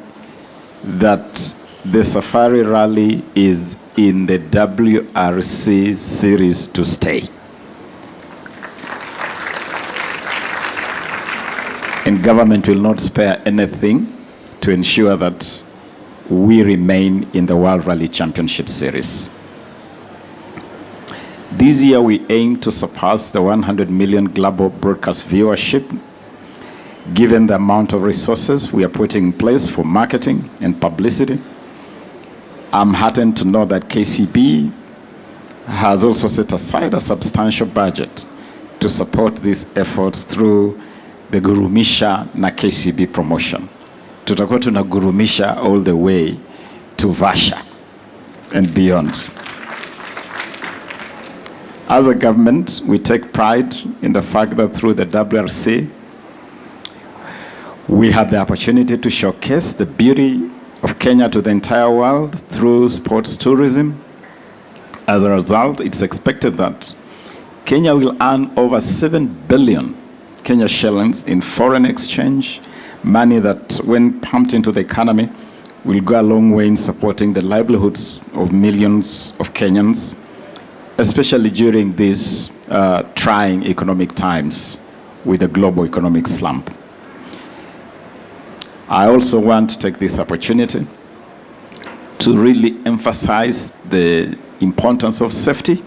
that the Safari Rally is in the WRC series to stay. And government will not spare anything to ensure that we remain in the World Rally Championship Series. This year we aim to surpass the 100 million global broadcast viewership, given the amount of resources we are putting in place for marketing and publicity. I'm heartened to know that KCB has also set aside a substantial budget to support these efforts through the Gurumisha na KCB promotion. Tutakuwa tunagurumisha all the way to Vasha and beyond. As a government, we take pride in the fact that through the WRC, we have the opportunity to showcase the beauty of Kenya to the entire world through sports tourism. As a result, it's expected that Kenya will earn over 7 billion Kenya shillings in foreign exchange, money that, when pumped into the economy, will go a long way in supporting the livelihoods of millions of Kenyans, especially during these trying economic times with the global economic slump. I also want to take this opportunity to really emphasize the importance of safety,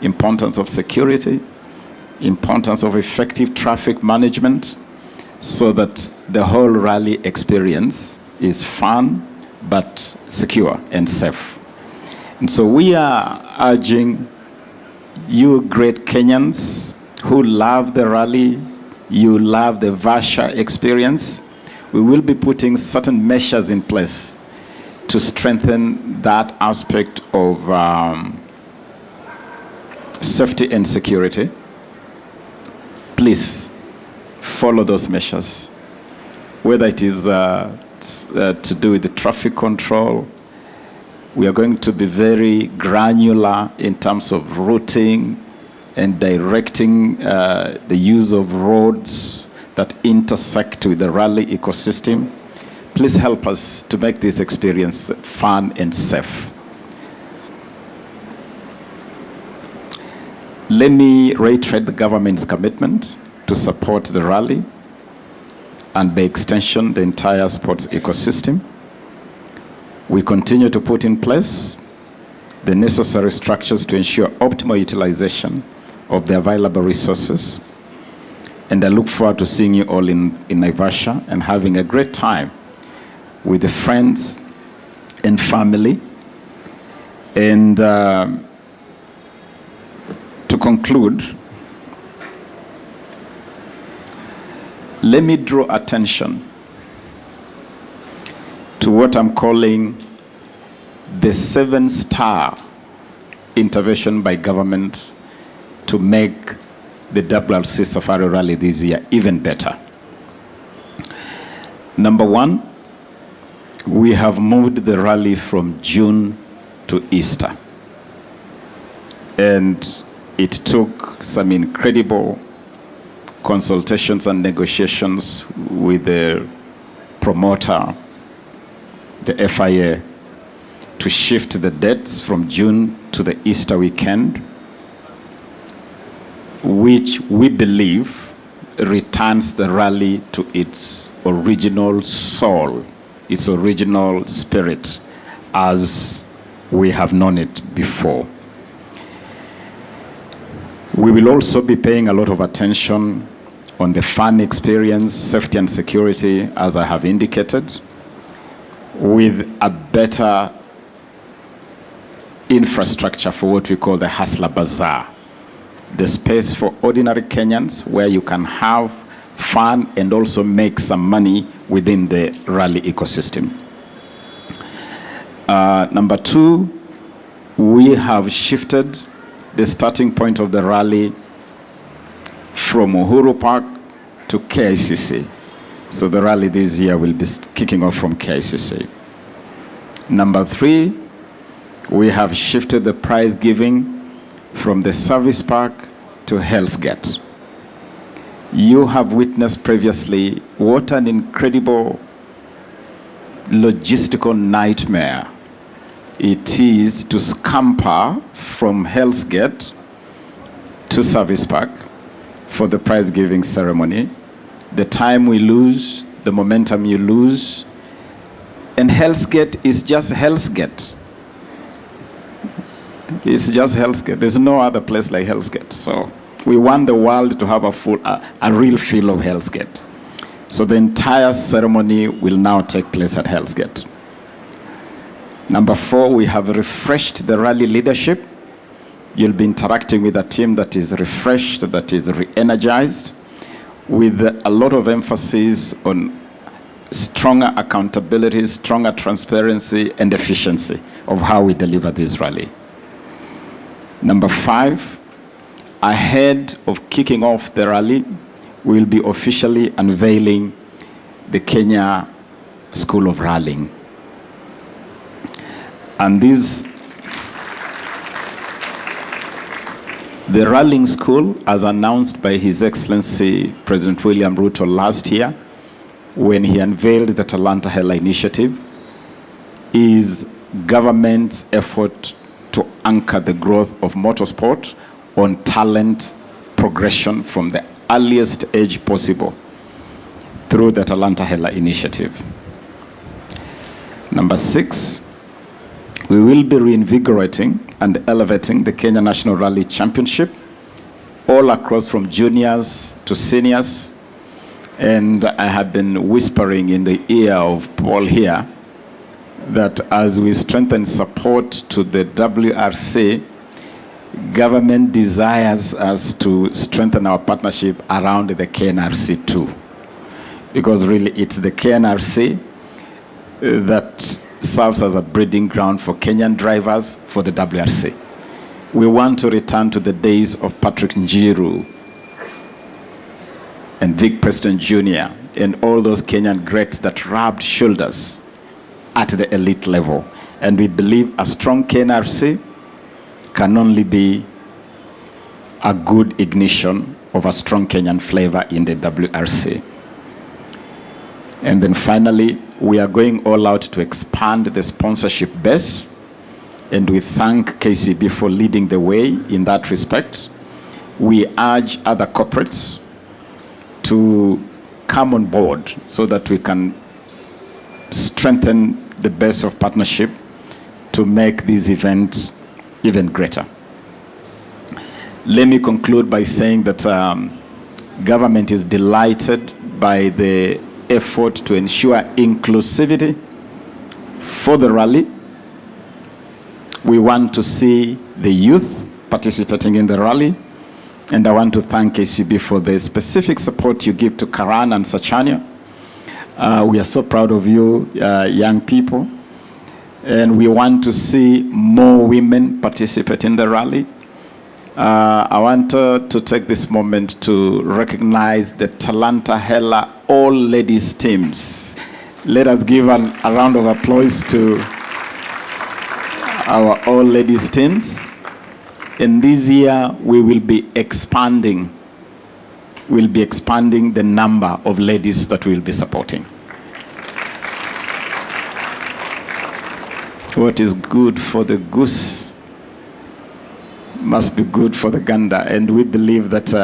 importance of security, importance of effective traffic management, so that the whole rally experience is fun but secure and safe. And so we are urging you great Kenyans who love the rally, you love the Vasha experience, we will be putting certain measures in place to strengthen that aspect of safety and security. Please follow those measures, whether it is to do with the traffic control. We are going to be very granular in terms of routing and directing the use of roads that intersect with the rally ecosystem. Please help us to make this experience fun and safe. Let me reiterate the government's commitment to support the rally and by extension the entire sports ecosystem. We continue to put in place the necessary structures to ensure optimal utilization of the available resources. And I look forward to seeing you all in Naivasha and having a great time with the friends and family. And to conclude, let me draw attention to what I'm calling the 7-star intervention by government to make the WRC Safari Rally this year even better. Number one, we have moved the rally from June to Easter. And it took some incredible consultations and negotiations with the promoter, the FIA, to shift the dates from June to the Easter weekend, which we believe returns the rally to its original soul, its original spirit, as we have known it before. We will also be paying a lot of attention on the fun experience, safety and security, as I have indicated, with a better infrastructure for what we call the Hustler Bazaar, the space for ordinary Kenyans where you can have fun and also make some money within the rally ecosystem. Number two, we have shifted the starting point of the rally from Uhuru Park to KICC. So the rally this year will be kicking off from KICC. Number three, we have shifted the prize giving from the service park to Hell's Gate. You have witnessed previously what an incredible logistical nightmare it is to scamper from Hell's Gate to Service Park for the prize giving ceremony. The time we lose, the momentum you lose, and Hell's Gate is just Hell's Gate. It's just Hell's Gate. There's no other place like Hell's Gate. So we want the world to have a real feel of Hell's Gate. So the entire ceremony will now take place at Hell's Gate. Number four, we have refreshed the rally leadership. You'll be interacting with a team that is refreshed, that is re-energized, with a lot of emphasis on stronger accountability, stronger transparency, and efficiency of how we deliver this rally. Number five, ahead of kicking off the rally, we will be officially unveiling the Kenya School of Rallying. And the Rallying School, as announced by His Excellency President William Ruto last year, when he unveiled the Talanta Hela initiative, is government's effort to anchor the growth of motorsport on talent progression from the earliest age possible through the Talanta Hela initiative. Number six, we will be reinvigorating and elevating the Kenya National Rally Championship all across from juniors to seniors. And I have been whispering in the ear of Paul here that as we strengthen support to the WRC, government desires us to strengthen our partnership around the KNRC too. Because really it's the KNRC that serves as a breeding ground for Kenyan drivers for the WRC. We want to return to the days of Patrick Njiru and Vic Preston Jr. and all those Kenyan greats that rubbed shoulders at the elite level. And we believe a strong KNRC can only be a good ignition of a strong Kenyan flavor in the WRC. And then finally, we are going all out to expand the sponsorship base. And we thank KCB for leading the way in that respect. We urge other corporates to come on board so that we can strengthen the base of partnership to make this event even greater. Let me conclude by saying that government is delighted by the effort to ensure inclusivity for the rally. We want to see the youth participating in the rally. And I want to thank KCB for the specific support you give to Karan and Sachania. We are so proud of you, young people. And we want to see more women participate in the rally. I want to take this moment to recognize the Talanta Hela all ladies teams. Let us give a round of applause to our all ladies teams. And this year we will be expanding. We'll be expanding the number of ladies that we'll be supporting. What is good for the goose must be good for the gander. And we believe that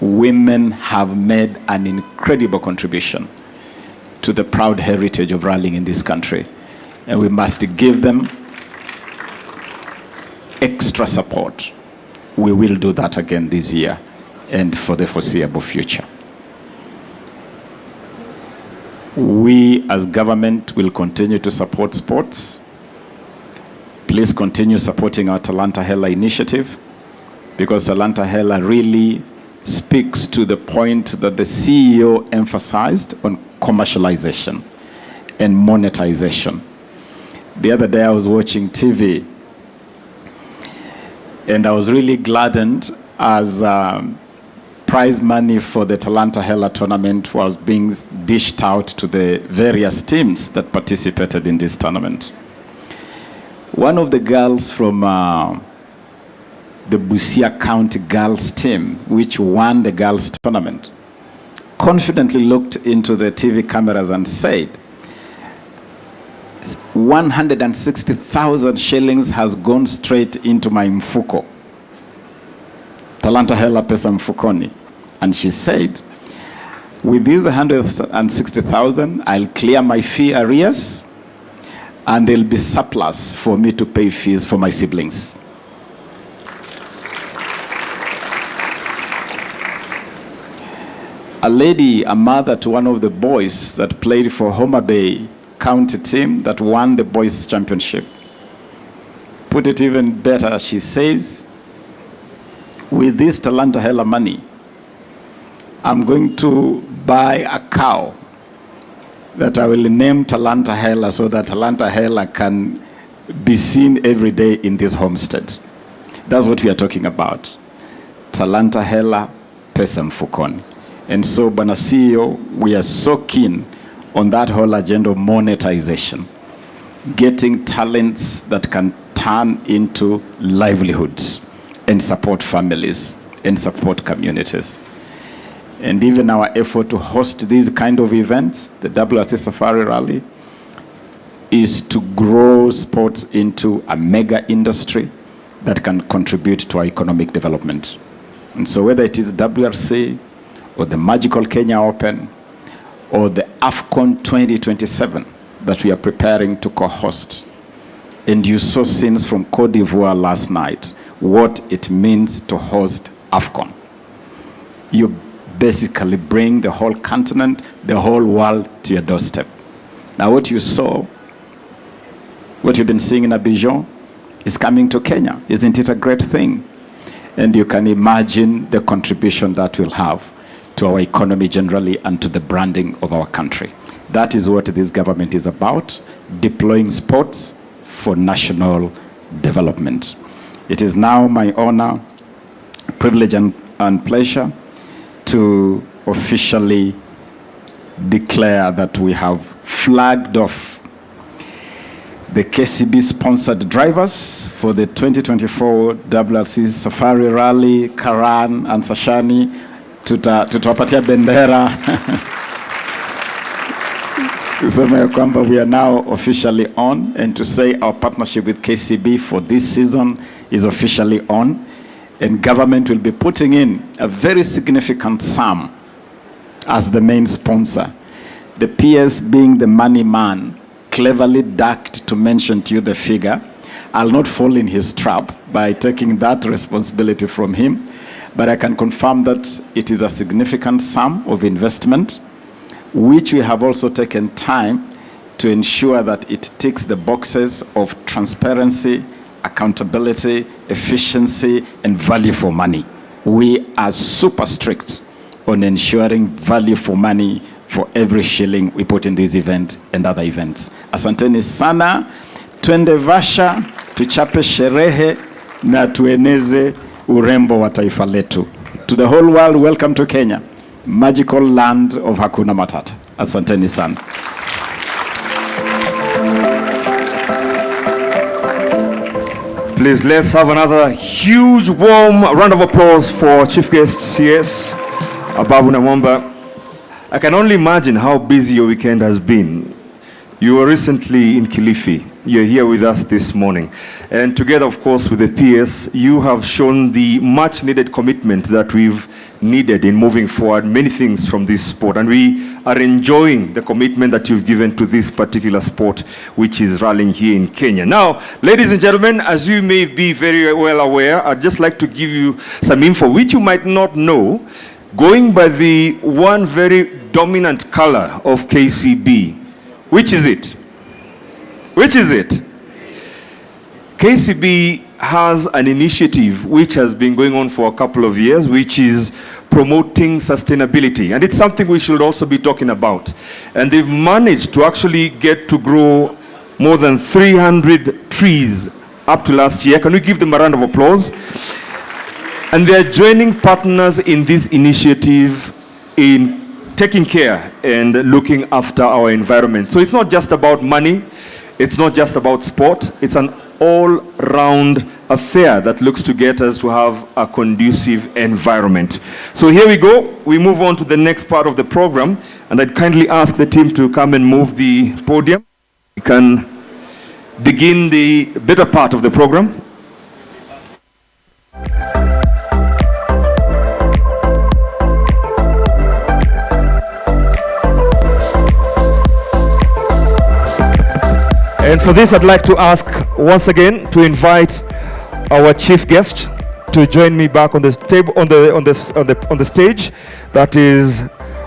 women have made an incredible contribution to the proud heritage of rallying in this country. And we must give them extra support. We will do that again this year and for the foreseeable future. We as government will continue to support sports. Please continue supporting our Talanta Hela initiative, because Talanta Hela really speaks to the point that the CEO emphasized on commercialization and monetization. The other day I was watching TV and I was really gladdened as prize money for the Talanta Hela tournament was being dished out to the various teams that participated in this tournament. One of the girls from the Busia County girls team, which won the girls tournament, confidently looked into the TV cameras and said, 160,000 shillings has gone straight into my mfuko. Talanta Hela pesa mfukoni. And she said, with these 160,000, I'll clear my fee arrears and there'll be surplus for me to pay fees for my siblings. A lady, a mother to one of the boys that played for Homa Bay County team that won the boys championship, put it even better. She says, with this Talanta Hela money, I'm going to buy a cow that I will name Talanta Hela so that Talanta Hela can be seen every day in this homestead. That's what we are talking about. Talanta Hela pesa mfukoni. And so, Bwana CEO, we are so keen on that whole agenda of monetization, getting talents that can turn into livelihoods and support families and support communities. And even our effort to host these kind of events, the WRC Safari Rally, is to grow sports into a mega industry that can contribute to our economic development. And so whether it is WRC or the Magical Kenya Open or the AFCON 2027 that we are preparing to co-host, and you saw scenes from Cote d'Ivoire last night, what it means to host AFCON. You basically bring the whole continent, the whole world to your doorstep. Now what you saw, what you've been seeing in Abidjan is coming to Kenya. Isn't it a great thing? And you can imagine the contribution that will have to our economy generally and to the branding of our country. That is what this government is about, deploying sports for national development. It is now my honor, privilege, and pleasure to officially declare that we have flagged off the KCB-sponsored drivers for the 2024 WRC Safari Rally, Karan and Sashani. Tutawapatia bendera. Kusema ya kwamba we are now officially on, and to say our partnership with KCB for this season is officially on, and government will be putting in a very significant sum as the main sponsor. The PS, being the money man, cleverly ducked to mention to you the figure. I'll not fall in his trap by taking that responsibility from him, but I can confirm that it is a significant sum of investment, which we have also taken time to ensure that it ticks the boxes of transparency, accountability, efficiency, and value for money. We are super strict on ensuring value for money for every shilling we put in this event and other events. Asanteni sana, twende Vasha, tuchape sherehe na tueneze urembo wa taifa letu. To the whole world, welcome to Kenya, magical land of Hakuna Matata. Asanteni sana. Please, let's have another huge warm round of applause for Chief Guest CS, Ababu Namwamba. I can only imagine how busy your weekend has been. You were recently in Kilifi. You're here with us this morning. And together, of course, with the PS, you have shown the much needed commitment that we've needed in moving forward many things from this sport. And we are enjoying the commitment that you've given to this particular sport, which is rallying here in Kenya. Now, ladies and gentlemen, as you may be very well aware, I'd just like to give you some info which you might not know. Going by the one very dominant color of KCB, which is it? Which is it? KCB has an initiative which has been going on for a couple of years, which is promoting sustainability. And it's something we should also be talking about. And they've managed to actually get to grow more than 300 trees up to last year. Can we give them a round of applause? And they're joining partners in this initiative in taking care and looking after our environment. So it's not just about money, it's not just about sport, it's an all-round affair that looks to get us to have a conducive environment. So here we go, we move on to the next part of the program, and I'd kindly ask the team to come and move the podium. We can begin the better part of the program. And for this, I'd like to ask once again to invite our chief guest to join me back on the table, on the stage. That is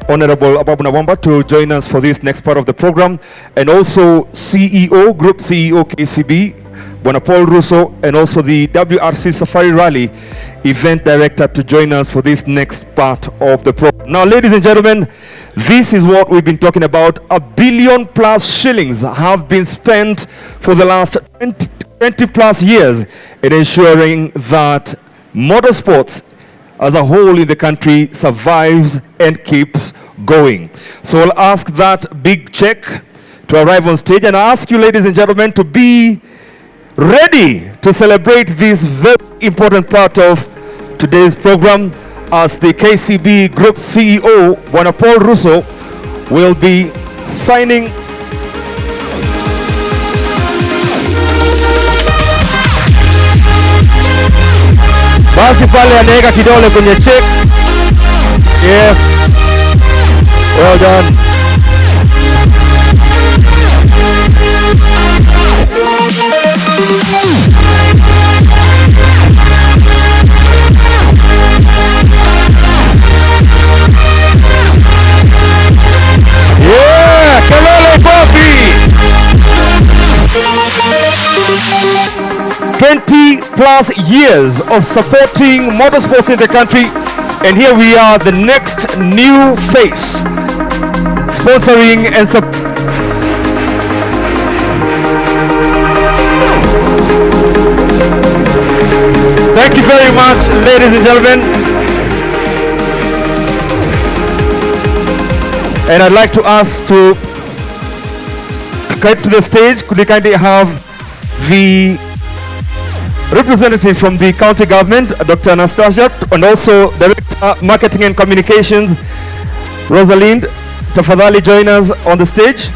Honorable Ababu Namwamba, to join us for this next part of the program, and also CEO, Group CEO KCB, Bwana Paul Russo, and also the WRC Safari Rally Event Director to join us for this next part of the program. Now, ladies and gentlemen, this is what we've been talking about. $1 billion plus shillings have been spent for the last 20 plus years in ensuring that motorsports as a whole in the country survives and keeps going. So I'll ask that big check to arrive on stage, and I ask you, ladies and gentlemen, to be ready to celebrate this very important part of today's program, as the KCB Group CEO, Bwana Paul Russo, will be signing basi pale anaweka kidole kwenye check. Yes, well done. plus years of supporting motorsports in the country, and here we are, the next new face, sponsoring and Thank you very much, ladies and gentlemen. And I'd like to ask to get to the stage. Could we kindly have the representative from the county government, Dr. Anastasia, and also Director Marketing and Communications, Rosalind Tafadhali, join us on the stage.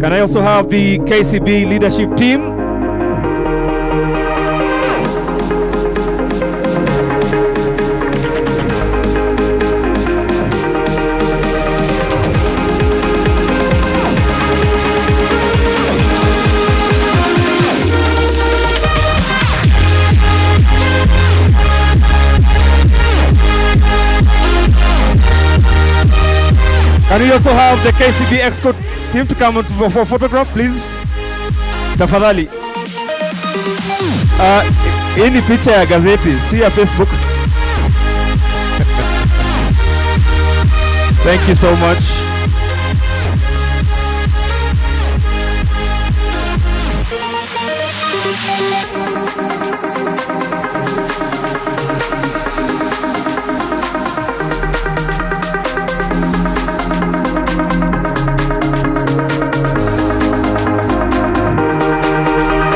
Can I also have the KCB leadership team? Can we also have the KCB Exco team to come for photograph, please? Tafadhali. Hii ni picha ya gazeti, si ya Facebook. Thank you so much.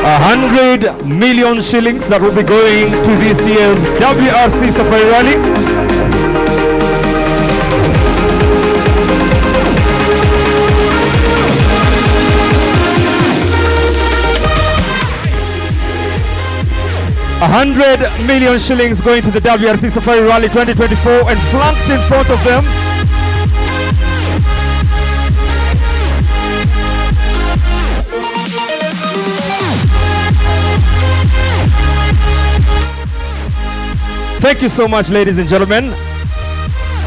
$100 million shillings that will be going to this year's WRC Safari Rally. $100 million shillings going to the WRC Safari Rally 2024, and flanked in front of them Thank you so much, ladies and gentlemen.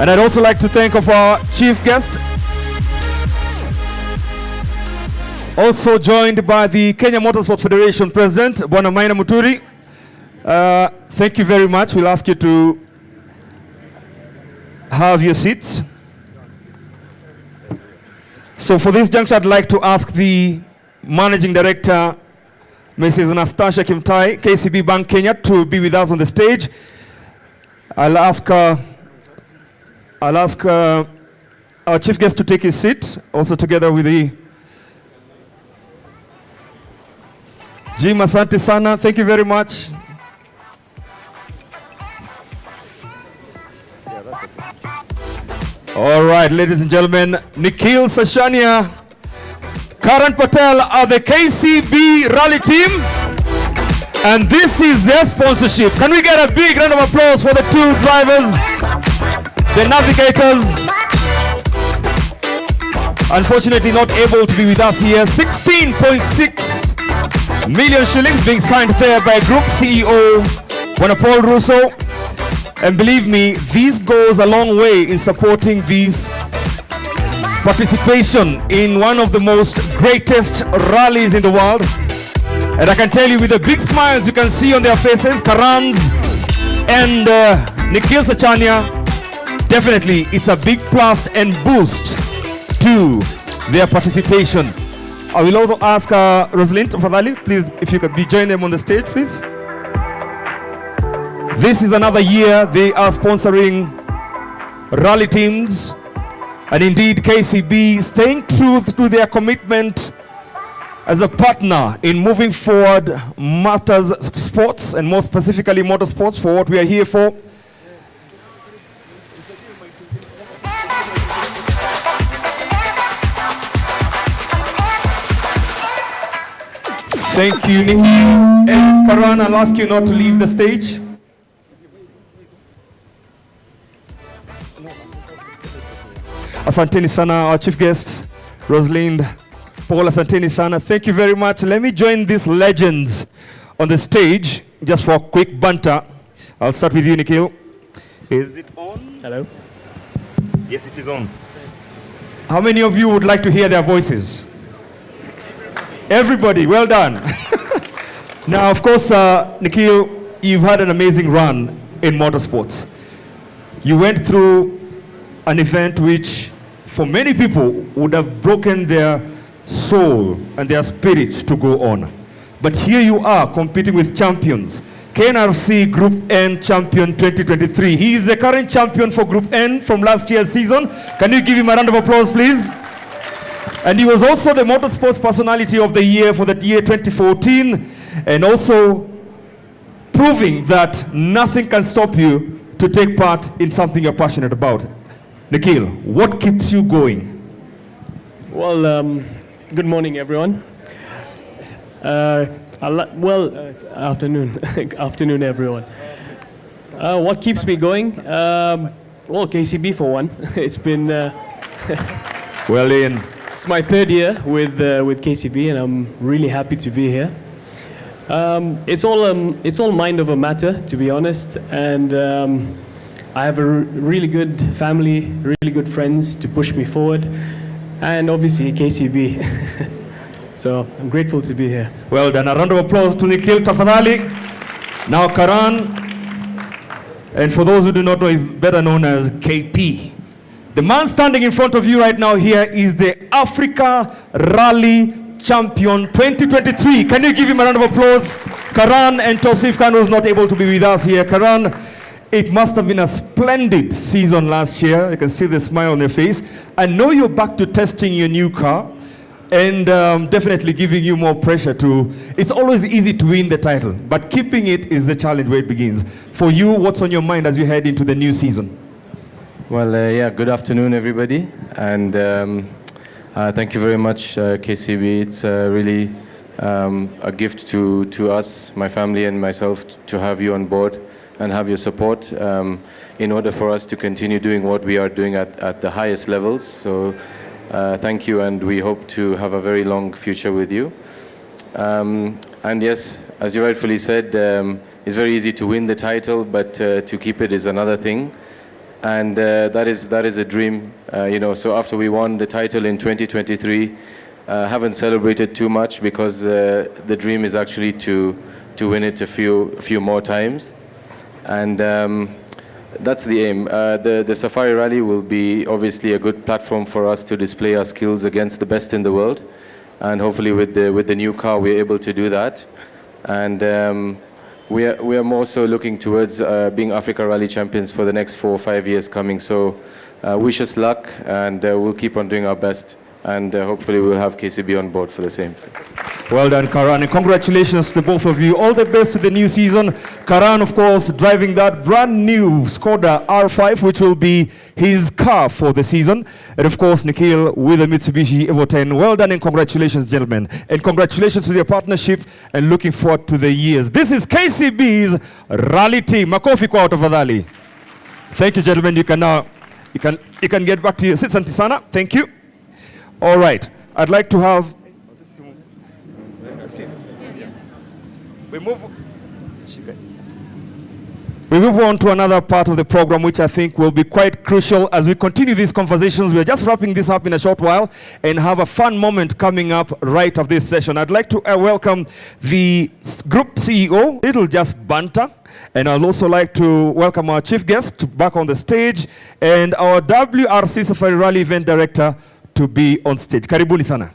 And I'd also like to thank of our chief guest, also joined by the Kenya Motorsport Federation President, Bwana Maina Muturi. Thank you very much. We'll ask you to have your seats. So for this juncture, I'd like to ask the Managing Director, Mrs. Anastasia Kimtai, KCB Bank Kenya, to be with us on the stage. I'll ask our chief guest to take his seat, also together with the Jim. Asante sana. Thank you very much. All right, ladies and gentlemen, Nikhil Sashania, Karan Patel are the KCB rally team, and this is their sponsorship. Can we get a big round of applause for the two drivers, the navigators? Unfortunately not able to be with us here. 16.6 million shillings being signed there by Group CEO Bwana Paul Russo. And believe me, this goes a long way in supporting this participation in one of the most greatest rallies in the world. And I can tell you with the big smiles you can see on their faces, Karan's and Nikhil Sachania, definitely it's a big plus and boost to their participation. I will also ask Rosalind Tafadhali, please, if you could join them on the stage, please. This is another year they are sponsoring rally teams, and indeed KCB staying true to their commitment as a partner in moving forward matters sports, and more specifically motorsports, for what we are here for. Thank you, Nikki. And Karan, I'll ask you not to leave the stage. Asanteni sana, our chief guest, Rosalind Paul, asanteni sana. Thank you very much. Let me join these legends on the stage just for a quick banter. I'll start with you, Nikhil. Is it on? Hello. Yes, it is on. How many of you would like to hear their voices? Everybody, well done. Now, of course, Nikhil, you've had an amazing run in motorsports. You went through an event which, for many people, would have broken their soul and their spirit to go on. But here you are competing with champions. KNRC Group N champion 2023. He is the current champion for Group N from last year's season. Can you give him a round of applause, please? And he was also the Motorsports Personality of the Year for the year 2014, and also proving that nothing can stop you to take part in something you're passionate about. Nikhil, what keeps you going? Well, good morning, everyone. Afternoon. Afternoon, everyone. What keeps me going? Well, KCB for one. It's been Well, Ian. It's my third year with KCB, and I'm really happy to be here. It's all mind over matter, to be honest, and I have a really good family, really good friends to push me forward, and obviously KCB. So I'm grateful to be here. Well done. A round of applause to Nikhil Tafadhali. Now Karan, and for those who do not know, is better known as KP. The man standing in front of you right now here is the Africa Rally Champion 2023. Can you give him a round of applause? Karan and Tosif Khan was not able to be with us here. Karan, it must have been a splendid season last year. You can see the smile on your face. I know you're back to testing your new car, and definitely giving you more pressure to, it's always easy to win the title, but keeping it is the challenge where it begins. For you, what's on your mind as you head into the new season? Well, yeah, good afternoon, everybody, and thank you very much, KCB. It's really a gift to us, my family and myself, to have you on board and have your support in order for us to continue doing what we are doing at the highest levels. So thank you, and we hope to have a very long future with you. And yes, as you rightfully said, it's very easy to win the title, but to keep it is another thing. And that is a dream, you know. So after we won the title in 2023, haven't celebrated too much, because the dream is actually to win it a few more times, and that's the aim. The Safari Rally will be obviously a good platform for us to display our skills against the best in the world, and hopefully with the new car we're able to do that. And we are more so looking towards being Africa Rally champions for the next 4 or 5 years coming. So wish us luck, and we'll keep on doing our best, and hopefully we'll have KCB on board for the same. Well done, Karan, and congratulations to both of you. All the best to the new season. Karan, of course, driving that brand new Skoda R5, which will be his car for the season. And of course, Nikhil with the Mitsubishi Evo 10. Well done, and congratulations, gentlemen. And congratulations to their partnership, and looking forward to the years. This is KCB's rally team. Makofi kwa tafadhali. Thank you, gentlemen. You can now, you can get back to your seats, Antisana. Thank you. All right. I'd like to have, we move on to another part of the program, which I think will be quite crucial as we continue these conversations. We're just wrapping this up in a short while and have a fun moment coming up right of this session. I'd like to welcome the group CEO, little just banter, and I'd also like to welcome our chief guest back on the stage, and our WRC Safari Rally event director to be on stage. Karibuni sana.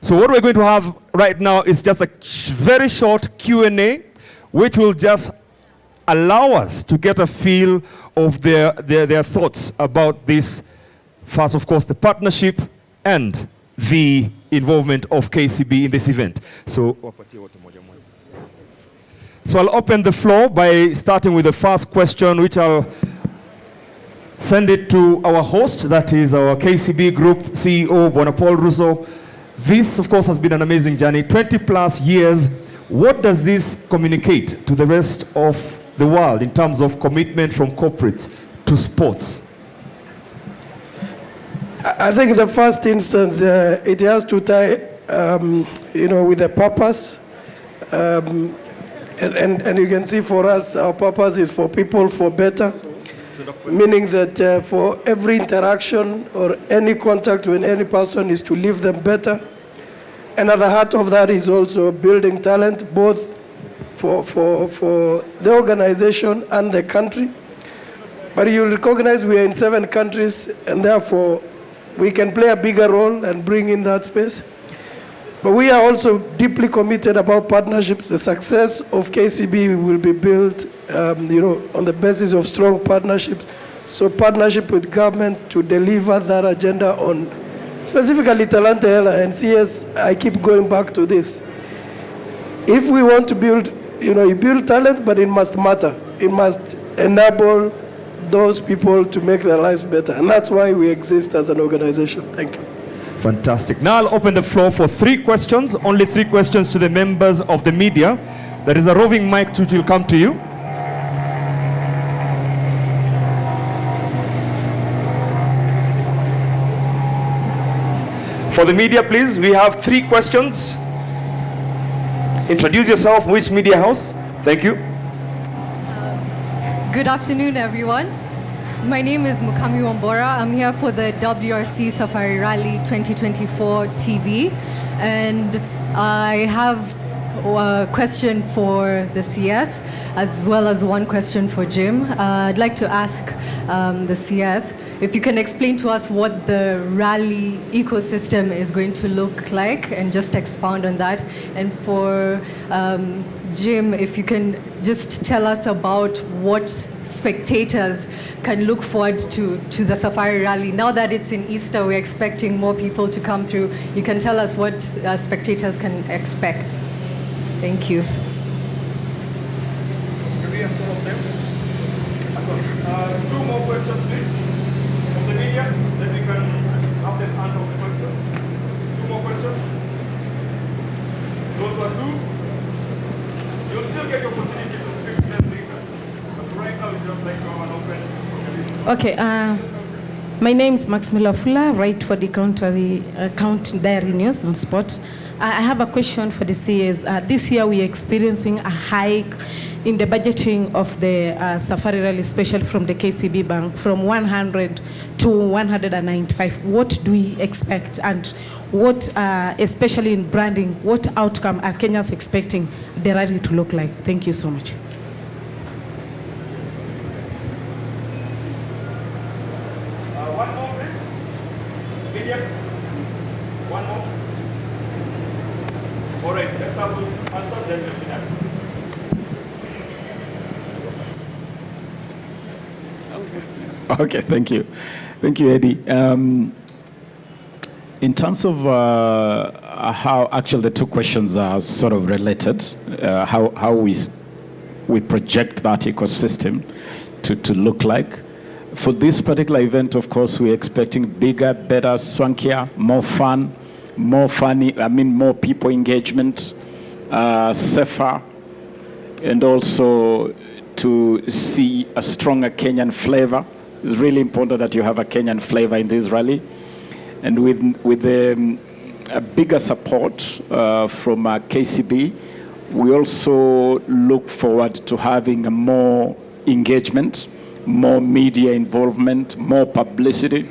So what we're going to have right now is just a very short Q&A, which will just allow us to get a feel of their thoughts about this. First, of course, the partnership and the involvement of KCB in this event. So I'll open the floor by starting with the first question, which I'll send it to our host, that is our KCB Group CEO, Bwana Paul Russo. This, of course, has been an amazing journey, 20 plus years. What does this communicate to the rest of the world in terms of commitment from corporates to sports? I think in the first instance, it has to tie with a purpose. And you can see for us, our purpose is for people, for better. Meaning that for every interaction or any contact with any person is to leave them better. And at the heart of that is also building talent, both for the organization and the country. But you recognize we are in 7 countries, and therefore we can play a bigger role and bring in that space. But we are also deeply committed about partnerships. The success of KCB will be built, on the basis of strong partnerships. So partnership with government to deliver that agenda on specifically Talanta Hela. And CS, I keep going back to this. If we want to build, you build talent, but it must matter. It must enable those people to make their lives better. And that's why we exist as an organization. Thank you. Fantastic. Now I'll open the floor for 3 questions, only 3 questions to the members of the media. There is a roving mic which will come to you. For the media, please, we have 3 questions. Introduce yourself, which media house? Thank you. Good afternoon, everyone. My name is Mukami Wambora. I'm here for the WRC Safari Rally 2024 TV. And I have a question for the CS, as well as one question for Jim. I'd like to ask the CS if you can explain to us what the rally ecosystem is going to look like and just expound on that. And for Jim, if you can just tell us about what spectators can look forward to the Safari Rally. Now that it's in Easter, we're expecting more people to come through. You can tell us what spectators can expect. Thank you. Two more questions, please, from the media, then we can have them answer the questions. 2 more questions. Those were 2. You'll still get the opportunity to speak to them later. But right now, it's just like go and open. Okay, my name is Maximila Fula, write for the Count Diary News on Sport. I have a question for the CS. This year we are experiencing a hike in the budgeting of the Safari Rally, especially from the KCB Bank, from 100 to 195. What do we expect, and what, especially in branding, what outcome are Kenyans expecting the rally to look like? Thank you so much. One more, please. Media. One more. All right, let's have those answers, then we'll be asked. Okay, thank you. Thank you, Eddie. In terms of how actually the 2 questions are sort of related, how we project that ecosystem to look like. For this particular event, of course, we're expecting bigger, better, swankier, more fun, more funny, more people engagement, safer, and also to see a stronger Kenyan flavor. It's really important that you have a Kenyan flavor in this rally. And with a bigger support from KCB, we also look forward to having more engagement, more media involvement, more publicity.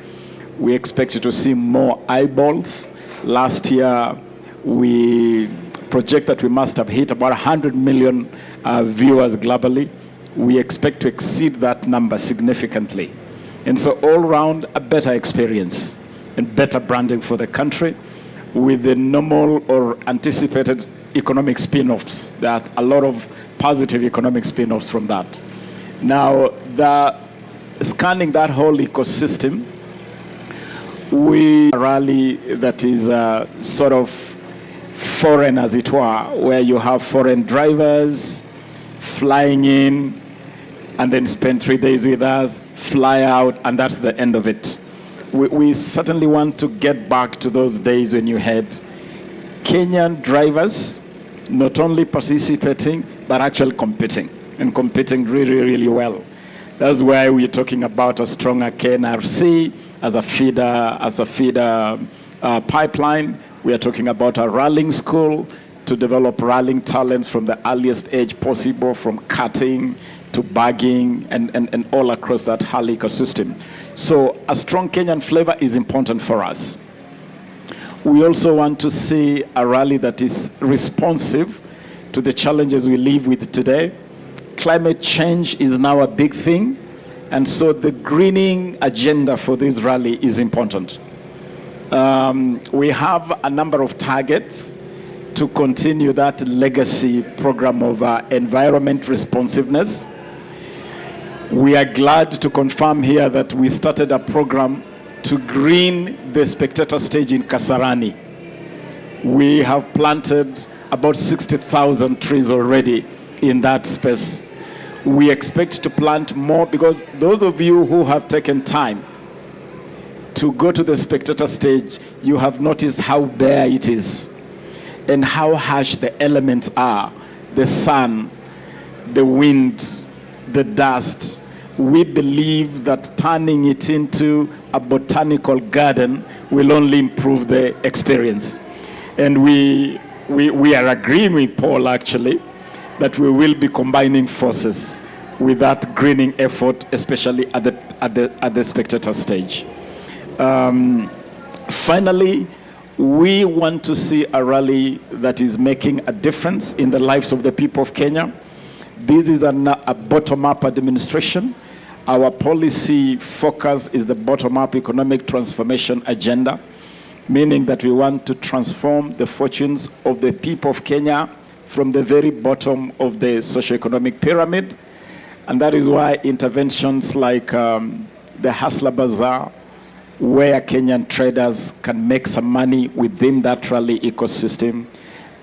We expect to see more eyeballs. Last year, we project that we must have hit about 100 million viewers globally. We expect to exceed that number significantly. And so all around, a better experience and better branding for the country with the normal or anticipated economic spin-offs. There are a lot of positive economic spin-offs from that. Now, scanning that whole ecosystem, we rally that is sort of foreign, as it were, where you have foreign drivers flying in and then spend 3 days with us, fly out, and that's the end of it. We certainly want to get back to those days when you had Kenyan drivers not only participating, but actually competing, and competing really, really well. That's why we're talking about a stronger KNRC as a feeder pipeline. We are talking about a rallying school to develop rallying talents from the earliest age possible, from cutting to bagging and all across that whole ecosystem. So a strong Kenyan flavor is important for us. We also want to see a rally that is responsive to the challenges we live with today. Climate change is now a big thing, and so the greening agenda for this rally is important. We have a number of targets to continue that legacy program of environment responsiveness. We are glad to confirm here that we started a program to green the spectator stage in Kasarani. We have planted about 60,000 trees already in that space. We expect to plant more, because those of you who have taken time to go to the spectator stage, you have noticed how bare it is and how harsh the elements are, the sun, the wind, the dust. We believe that turning it into a botanical garden will only improve the experience. And we are agreeing with Paul, actually, that we will be combining forces with that greening effort, especially at the spectator stage. Finally, we want to see a rally that is making a difference in the lives of the people of Kenya. This is a bottom-up administration. Our policy focus is the bottom-up economic transformation agenda, meaning that we want to transform the fortunes of the people of Kenya from the very bottom of the socioeconomic pyramid. And that is why interventions like the Hustler Bazaar, where Kenyan traders can make some money within that rally ecosystem,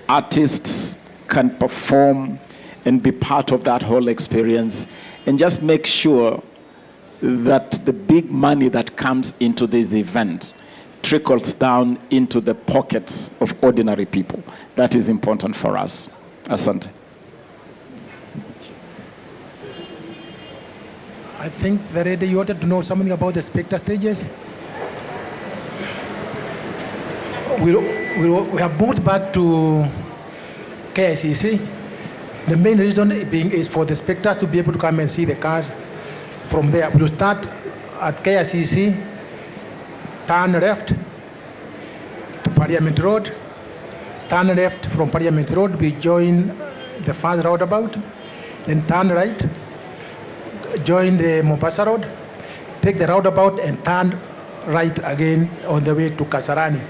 artists can perform and be part of that whole experience, and just make sure that the big money that comes into this event trickles down into the pockets of ordinary people. That is important for us. Asante. I think, Verede, you wanted to know something about the spectator stages? We have moved back to KICC. The main reason being is for the spectators to be able to come and see the cars from there. We'll start at KICC, turn left to Parliament Road, turn left from Parliament Road, we join the first roundabout, then turn right, join the Mombasa Road, take the roundabout and turn right again on the way to Kasarani.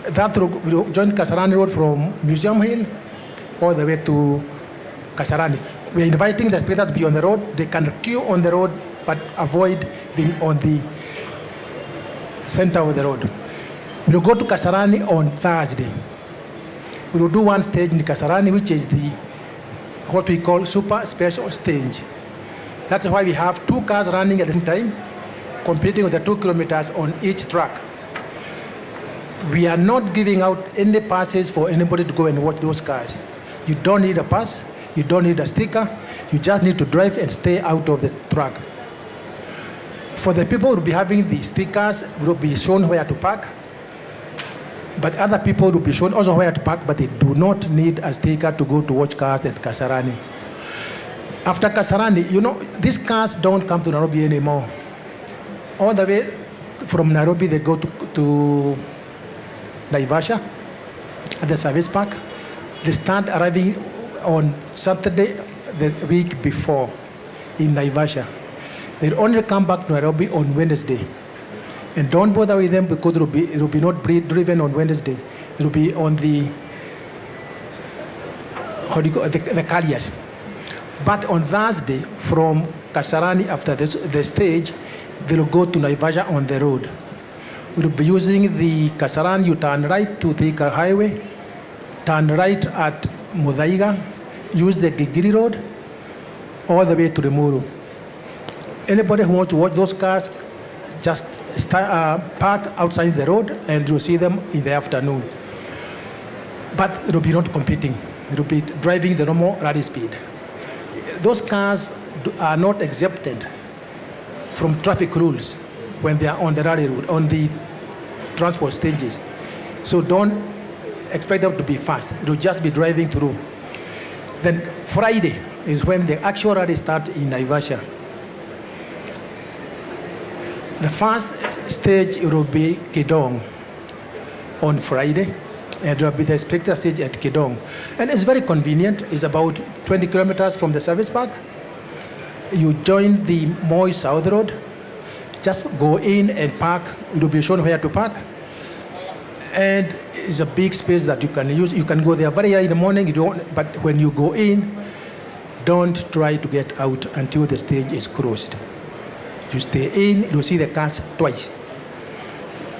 That road, we'll join Kasarani Road from Museum Hill all the way to Kasarani. We're inviting the spectators to be on the road. They can queue on the road, but avoid being on the center of the road. We'll go to Kasarani on Thursday. We will do one stage in Kasarani, which is what we call super special stage. That's why we have two cars running at the same time, competing with the 2 kilometers on each track. We are not giving out any passes for anybody to go and watch those cars. You don't need a pass, you don't need a sticker, you just need to drive and stay out of the track. For the people who will be having the stickers, will be shown where to park, but other people will be shown also where to park, but they do not need a sticker to go to watch cars at Kasarani. After Kasarani, you know, these cars don't come to Nairobi anymore. All the way from Nairobi, they go to Naivasha at the service park. They start arriving on Saturday, the week before, in Naivasha. They only come back to Nairobi on Wednesday. And don't bother with them because it will be not driven on Wednesday. It will be on the carriers. But on Thursday, from Kasarani after the stage, they will go to Naivasha on the road. We will be using the Kasarani, you turn right to Thika Highway, turn right at Muthaiga, use the Gigiri Road, all the way to Limuru. Anybody who wants to watch those cars, just park outside the road and you'll see them in the afternoon. But it will be not competing. It will be driving the normal rally speed. Those cars are not exempted from traffic rules when they are on the rally route, on the transport stages. So don't expect them to be fast. It will just be driving through. Then Friday is when the actual rally starts in Naivasha. The first stage it will be Kidong on Friday, and there will be the spectator stage at Kidong. And it's very convenient. It's about 20 kilometers from the service park. You join the Moi South Road, just go in and park. It will be shown where to park. And it's a big space that you can use. You can go there very early in the morning, but when you go in, don't try to get out until the stage is closed. You stay in, you'll see the cars twice.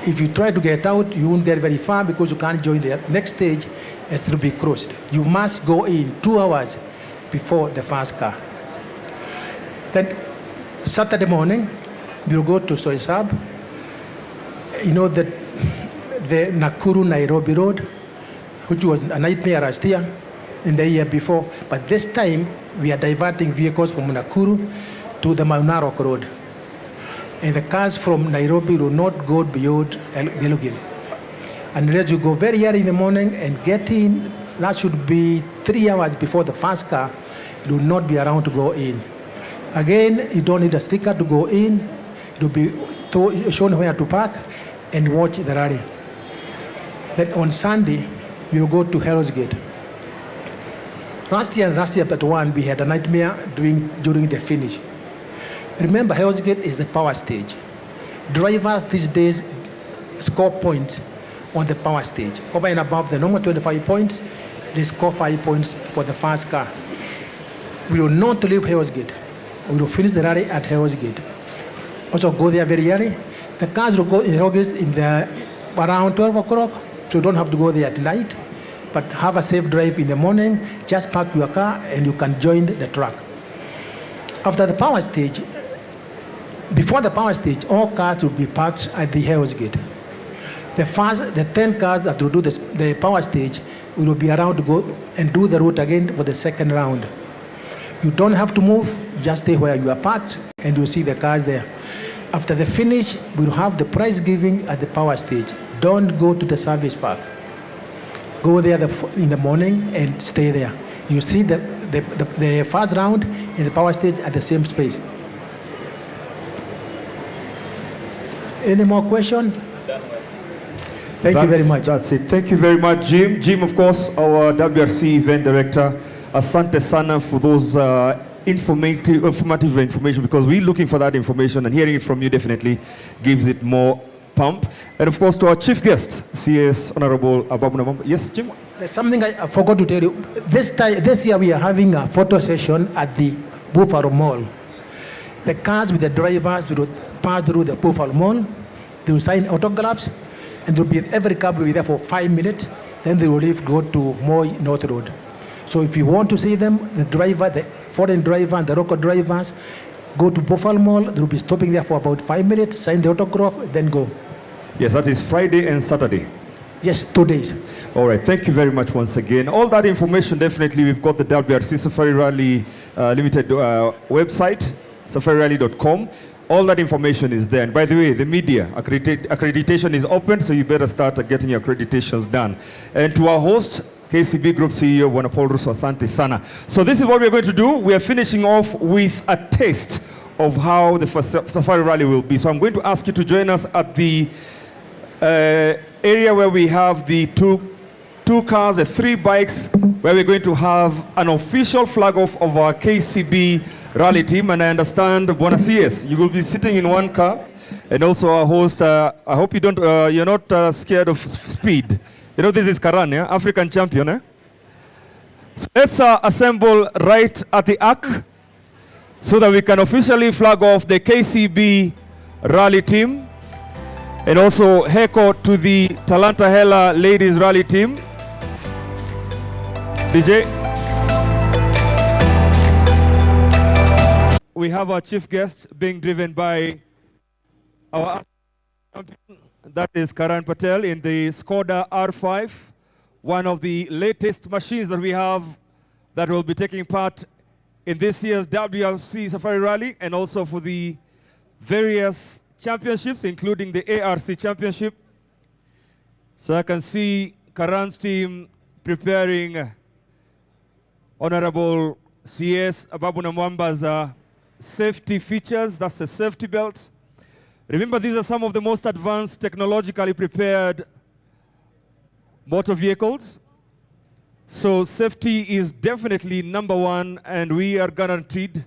If you try to get out, you won't get very far because you can't join the next stage as it will be closed. You must go in 2 hours before the first car. Then Saturday morning, we'll go to Soisab. You know that the Nakuru-Nairobi road, which was a nightmare last year and the year before, but this time we are diverting vehicles from Nakuru to the Mount Narok road. And the cars from Nairobi will not go beyond Gilgil. Unless you go very early in the morning and get in, that should be 3 hours before the first car, it will not be around to go in. Again, you don't need a sticker to go in. It will be shown where to park and watch the rally. Then on Sunday, we will go to Hell's Gate. Last year but one, we had a nightmare during the finish. Remember, Hell's Gate is the power stage. Drivers these days score points on the power stage. Over and above the normal 25 points, they score 5 points for the first car. We will not leave Hell's Gate. We will finish the rally at Hell's Gate. Also go there very early. The cars will go in August around 12 o'clock, so you don't have to go there at night. But have a safe drive in the morning, just park your car and you can join the track. After the power stage, before the power stage, all cars will be parked at the Hell's Gate. The 10 cars that will do the power stage will be around to go and do the route again for the second round. You don't have to move, just stay where you are parked and you'll see the cars there. After the finish, we'll have the prize giving at the power stage. Don't go to the service park. Go there in the morning and stay there. You see the first round and the power stage at the same space. Any more questions? Thank you very much. That's it. Thank you very much, Jim. Jim, of course, our WRC event director. Asante sana for those informative information, because we're looking for that information, and hearing it from you definitely gives it more pump. And of course, to our chief guest, CS Honorable Ababu Namwamba. Yes, Jim? There's something I forgot to tell you. This year we are having a photo session at the Buffalo Mall. The cars with the drivers will pass through the Buffalo Mall. They will sign autographs, and every car will be there for 5 minutes. Then they will leave, go to Moi North Road. So if you want to see them, the foreign driver and the local drivers, go to Buffalo Mall. They will be stopping there for about 5 minutes, sign the autograph, then go. Yes, that is Friday and Saturday. Yes, 2 days. All right, thank you very much once again. All that information, definitely, we've got the WRC Safari Rally Limited website, safarirally.com. All that information is there. And by the way, the media accreditation is open, so you better start getting your accreditations done. And to our host, KCB Group CEO, Bwana Paul Russo, asante sana. So this is what we're going to do. We are finishing off with a taste of how the Safari Rally will be. So I'm going to ask you to join us at the area where we have the two cars, the 3 bikes, where we're going to have an official flag off of our KCB rally team. And I understand, Bwana CS, you will be sitting in one car, and also our host. I hope you're not scared of speed. You know, this is Karan, yeah? African champion. Eh? So let's assemble right at the arc so that we can officially flag off the KCB rally team, and also heko to the Talanta Hela ladies rally team. DJ. We have our chief guest being driven by our champion. That is Karan Patel in the Skoda R5, one of the latest machines that we have that will be taking part in this year's WRC Safari Rally, and also for the various championships, including the ARC Championship. So I can see Karan's team preparing Honorable CS Ababu Namwamba's safety features. That's a safety belt. Remember, these are some of the most advanced, technologically prepared motor vehicles. So safety is definitely number one, and we are guaranteed.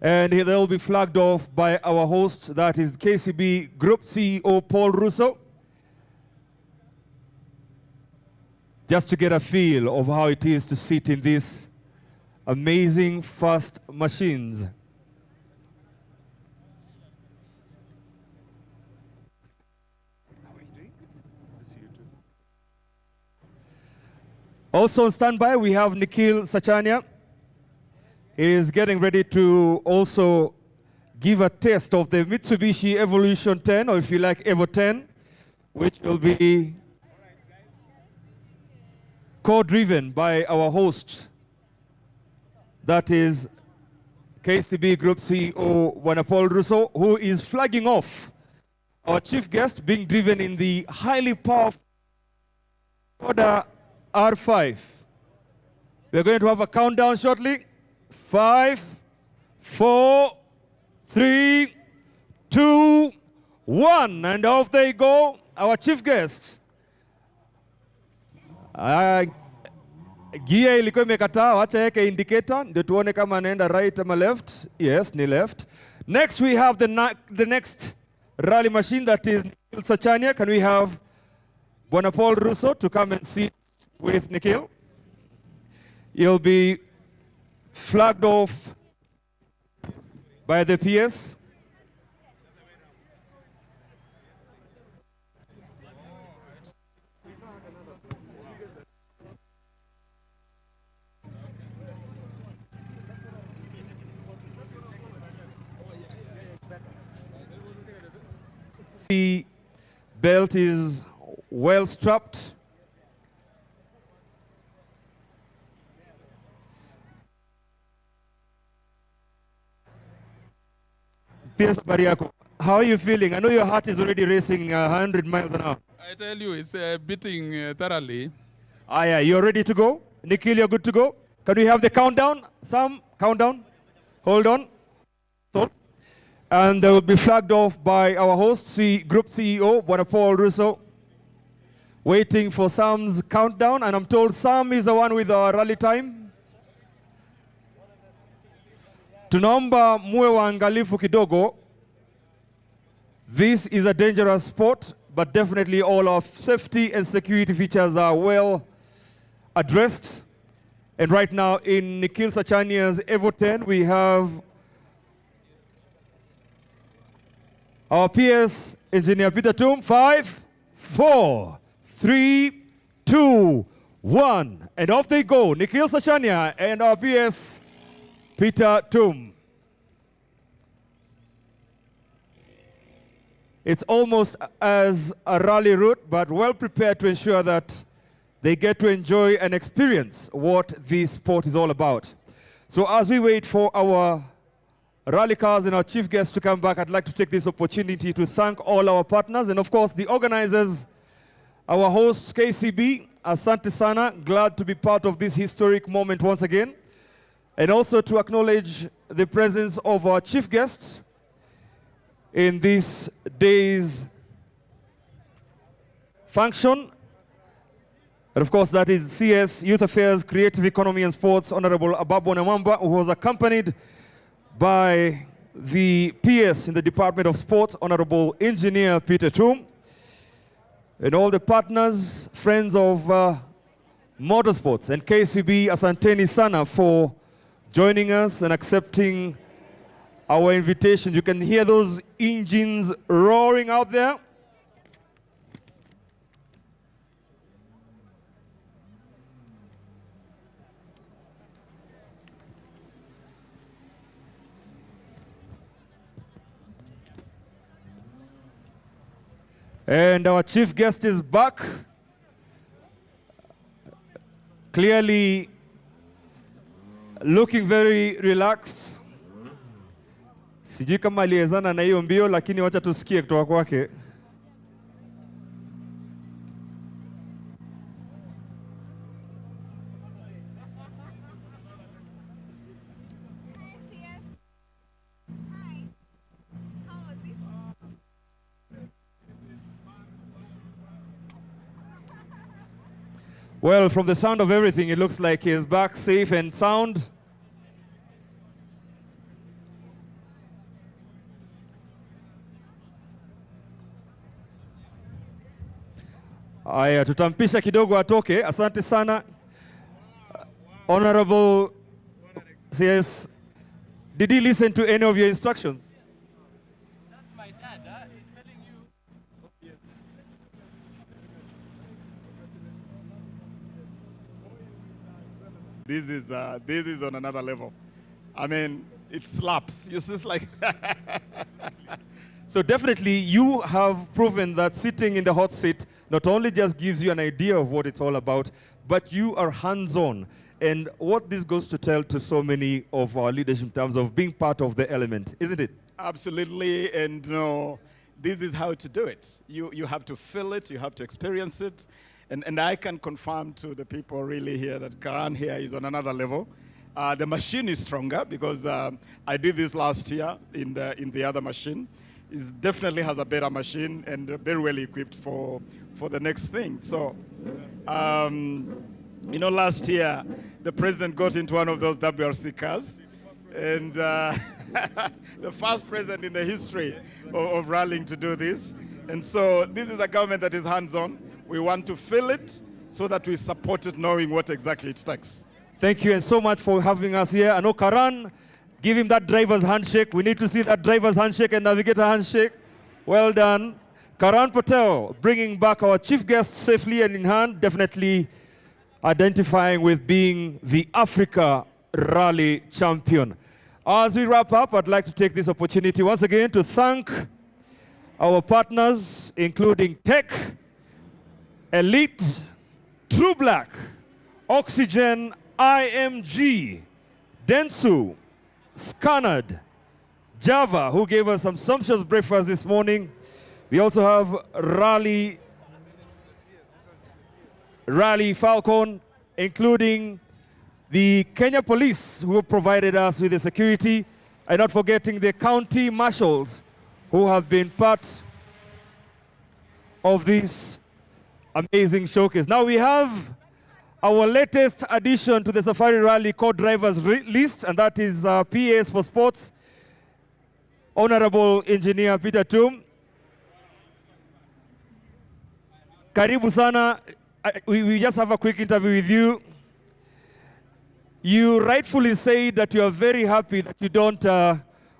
And they'll be flagged off by our host, that is KCB Group CEO Paul Russo, just to get a feel of how it is to sit in these amazing fast machines. Also on standby, we have Nikhil Sachania. He is getting ready to also give a test of the Mitsubishi Evolution 10, or if you like, Evo 10, which will be co-driven by our host, that is KCB Group CEO Paul Russo, who is flagging off our chief guest being driven in the highly powerful Skoda R5. We're going to have a countdown shortly. 5, 4, 3, 2, 1, and off they go. Our chief guest. Gia ilikuwa imekataa, wacha yeke indicator ndio tuone kama anaenda right ama left. Yes, ni left. Next we have the next rally machine, that is Nikhil Sachania. Can we have Bwana Paul Russo to come and sit with Nikhil? You'll be flagged off by the PS. The belt is well strapped. PS Bariako, how are you feeling? I know your heart is already racing 100 miles an hour. I tell you, it's beating thoroughly. Yeah, you're ready to go? Nikhil, you're good to go? Can we have the countdown? Sam, countdown. Hold on. And they will be flagged off by our host, Group CEO, Bwana Paul Russo, waiting for Sam's countdown. And I'm told Sam is the one with our rally time. Tunaomba muwe waangalifu kidogo. This is a dangerous sport, but definitely all of safety and security features are well addressed. And right now in Nikhil Sachania's Evo 10, we have our PS engineer Peter Toom. 5, 4, 3, 2, 1. And off they go. Nikhil Sachania and our PS Peter Toom. It's almost as a rally route, but well prepared to ensure that they get to enjoy and experience what this sport is all about. So as we wait for our rally cars and our chief guests to come back, I'd like to take this opportunity to thank all our partners and of course the organizers, our hosts KCB, Asante Sana, glad to be part of this historic moment once again. And also to acknowledge the presence of our chief guests in this day's function. And of course, that is CS Youth Affairs, Creative Economy and Sports, Honorable Ababu Namwamba, who was accompanied by the PS in the Department of Sports, Honorable Engineer Peter Toom, and all the partners, friends of motorsports, and KCB, Asanteni Sana for joining us and accepting our invitation. You can hear those engines roaring out there. And our chief guest is back. Clearly looking very relaxed. Sijui kama aliezana na hiyo mbio, lakini wacha tusikie kutoka kwake. Well, from the sound of everything, it looks like he's back safe and sound. Aya, tutampisha kidogo atoke. Asante sana. Honorable, yes. Did he listen to any of your instructions? That's my dad. He's telling you. This is on another level. I mean, it slaps. You see, like. So definitely you have proven that sitting in the hot seat not only just gives you an idea of what it's all about, but you are hands-on. And what this goes to tell to so many of our leadership in terms of being part of the element, isn't it? Absolutely, and no, this is how to do it. You have to feel it, you have to experience it, and I can confirm to the people really here that Karan here is on another level. The machine is stronger because I did this last year in the other machine. It definitely has a better machine and very well equipped for the next thing. So, you know, last year the president got into one of those WRC cars, and the first president in the history of rallying to do this. And so this is a government that is hands-on. We want to feel it so that we support it, knowing what exactly it takes. Thank you and so much for having us here. I know Karan, give him that driver's handshake. We need to see that driver's handshake and navigator handshake. Well done. Karan Patel, bringing back our chief guest safely and in hand, definitely identifying with being the Africa Rally champion. As we wrap up, I'd like to take this opportunity once again to thank our partners, including Tech, Elite, True Black, Oxygen, IMG, Dentsu, Scanad, Java, who gave us some sumptuous breakfast this morning. We also have Rally Falcon, including the Kenya Police, who provided us with the security, and not forgetting the county marshals, who have been part of this amazing showcase. Now we have our latest addition to the Safari Rally co-drivers list, and that is PAs for Sports, Honorable Engineer Peter Tum. Karibu sana. We just have a quick interview with you. You rightfully say that you are very happy that you don't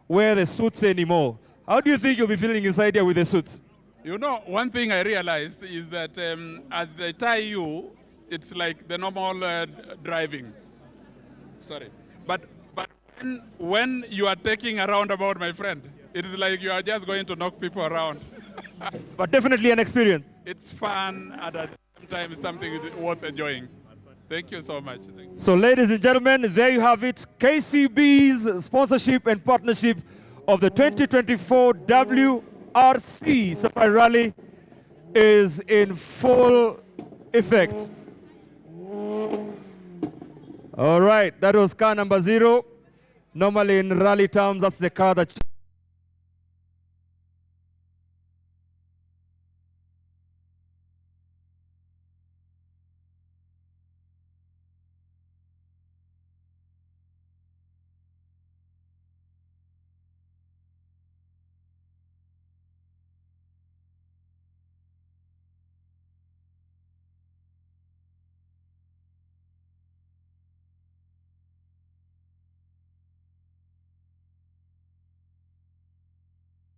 wear the suits anymore. How do you think you'll be feeling inside here with the suits? You know, one thing I realized is that as they tie you, it's like the normal driving. Sorry. But when you are taking a roundabout, my friend, it is like you are just going to knock people around. But definitely an experience. It's fun and at the same time it's something worth enjoying. Thank you so much. Thank you. So ladies and gentlemen, there you have it. KCB's sponsorship and partnership of the 2024 WRC Safari Rally is in full effect. All right, that was car number 0. Normally in rally terms, that's the car that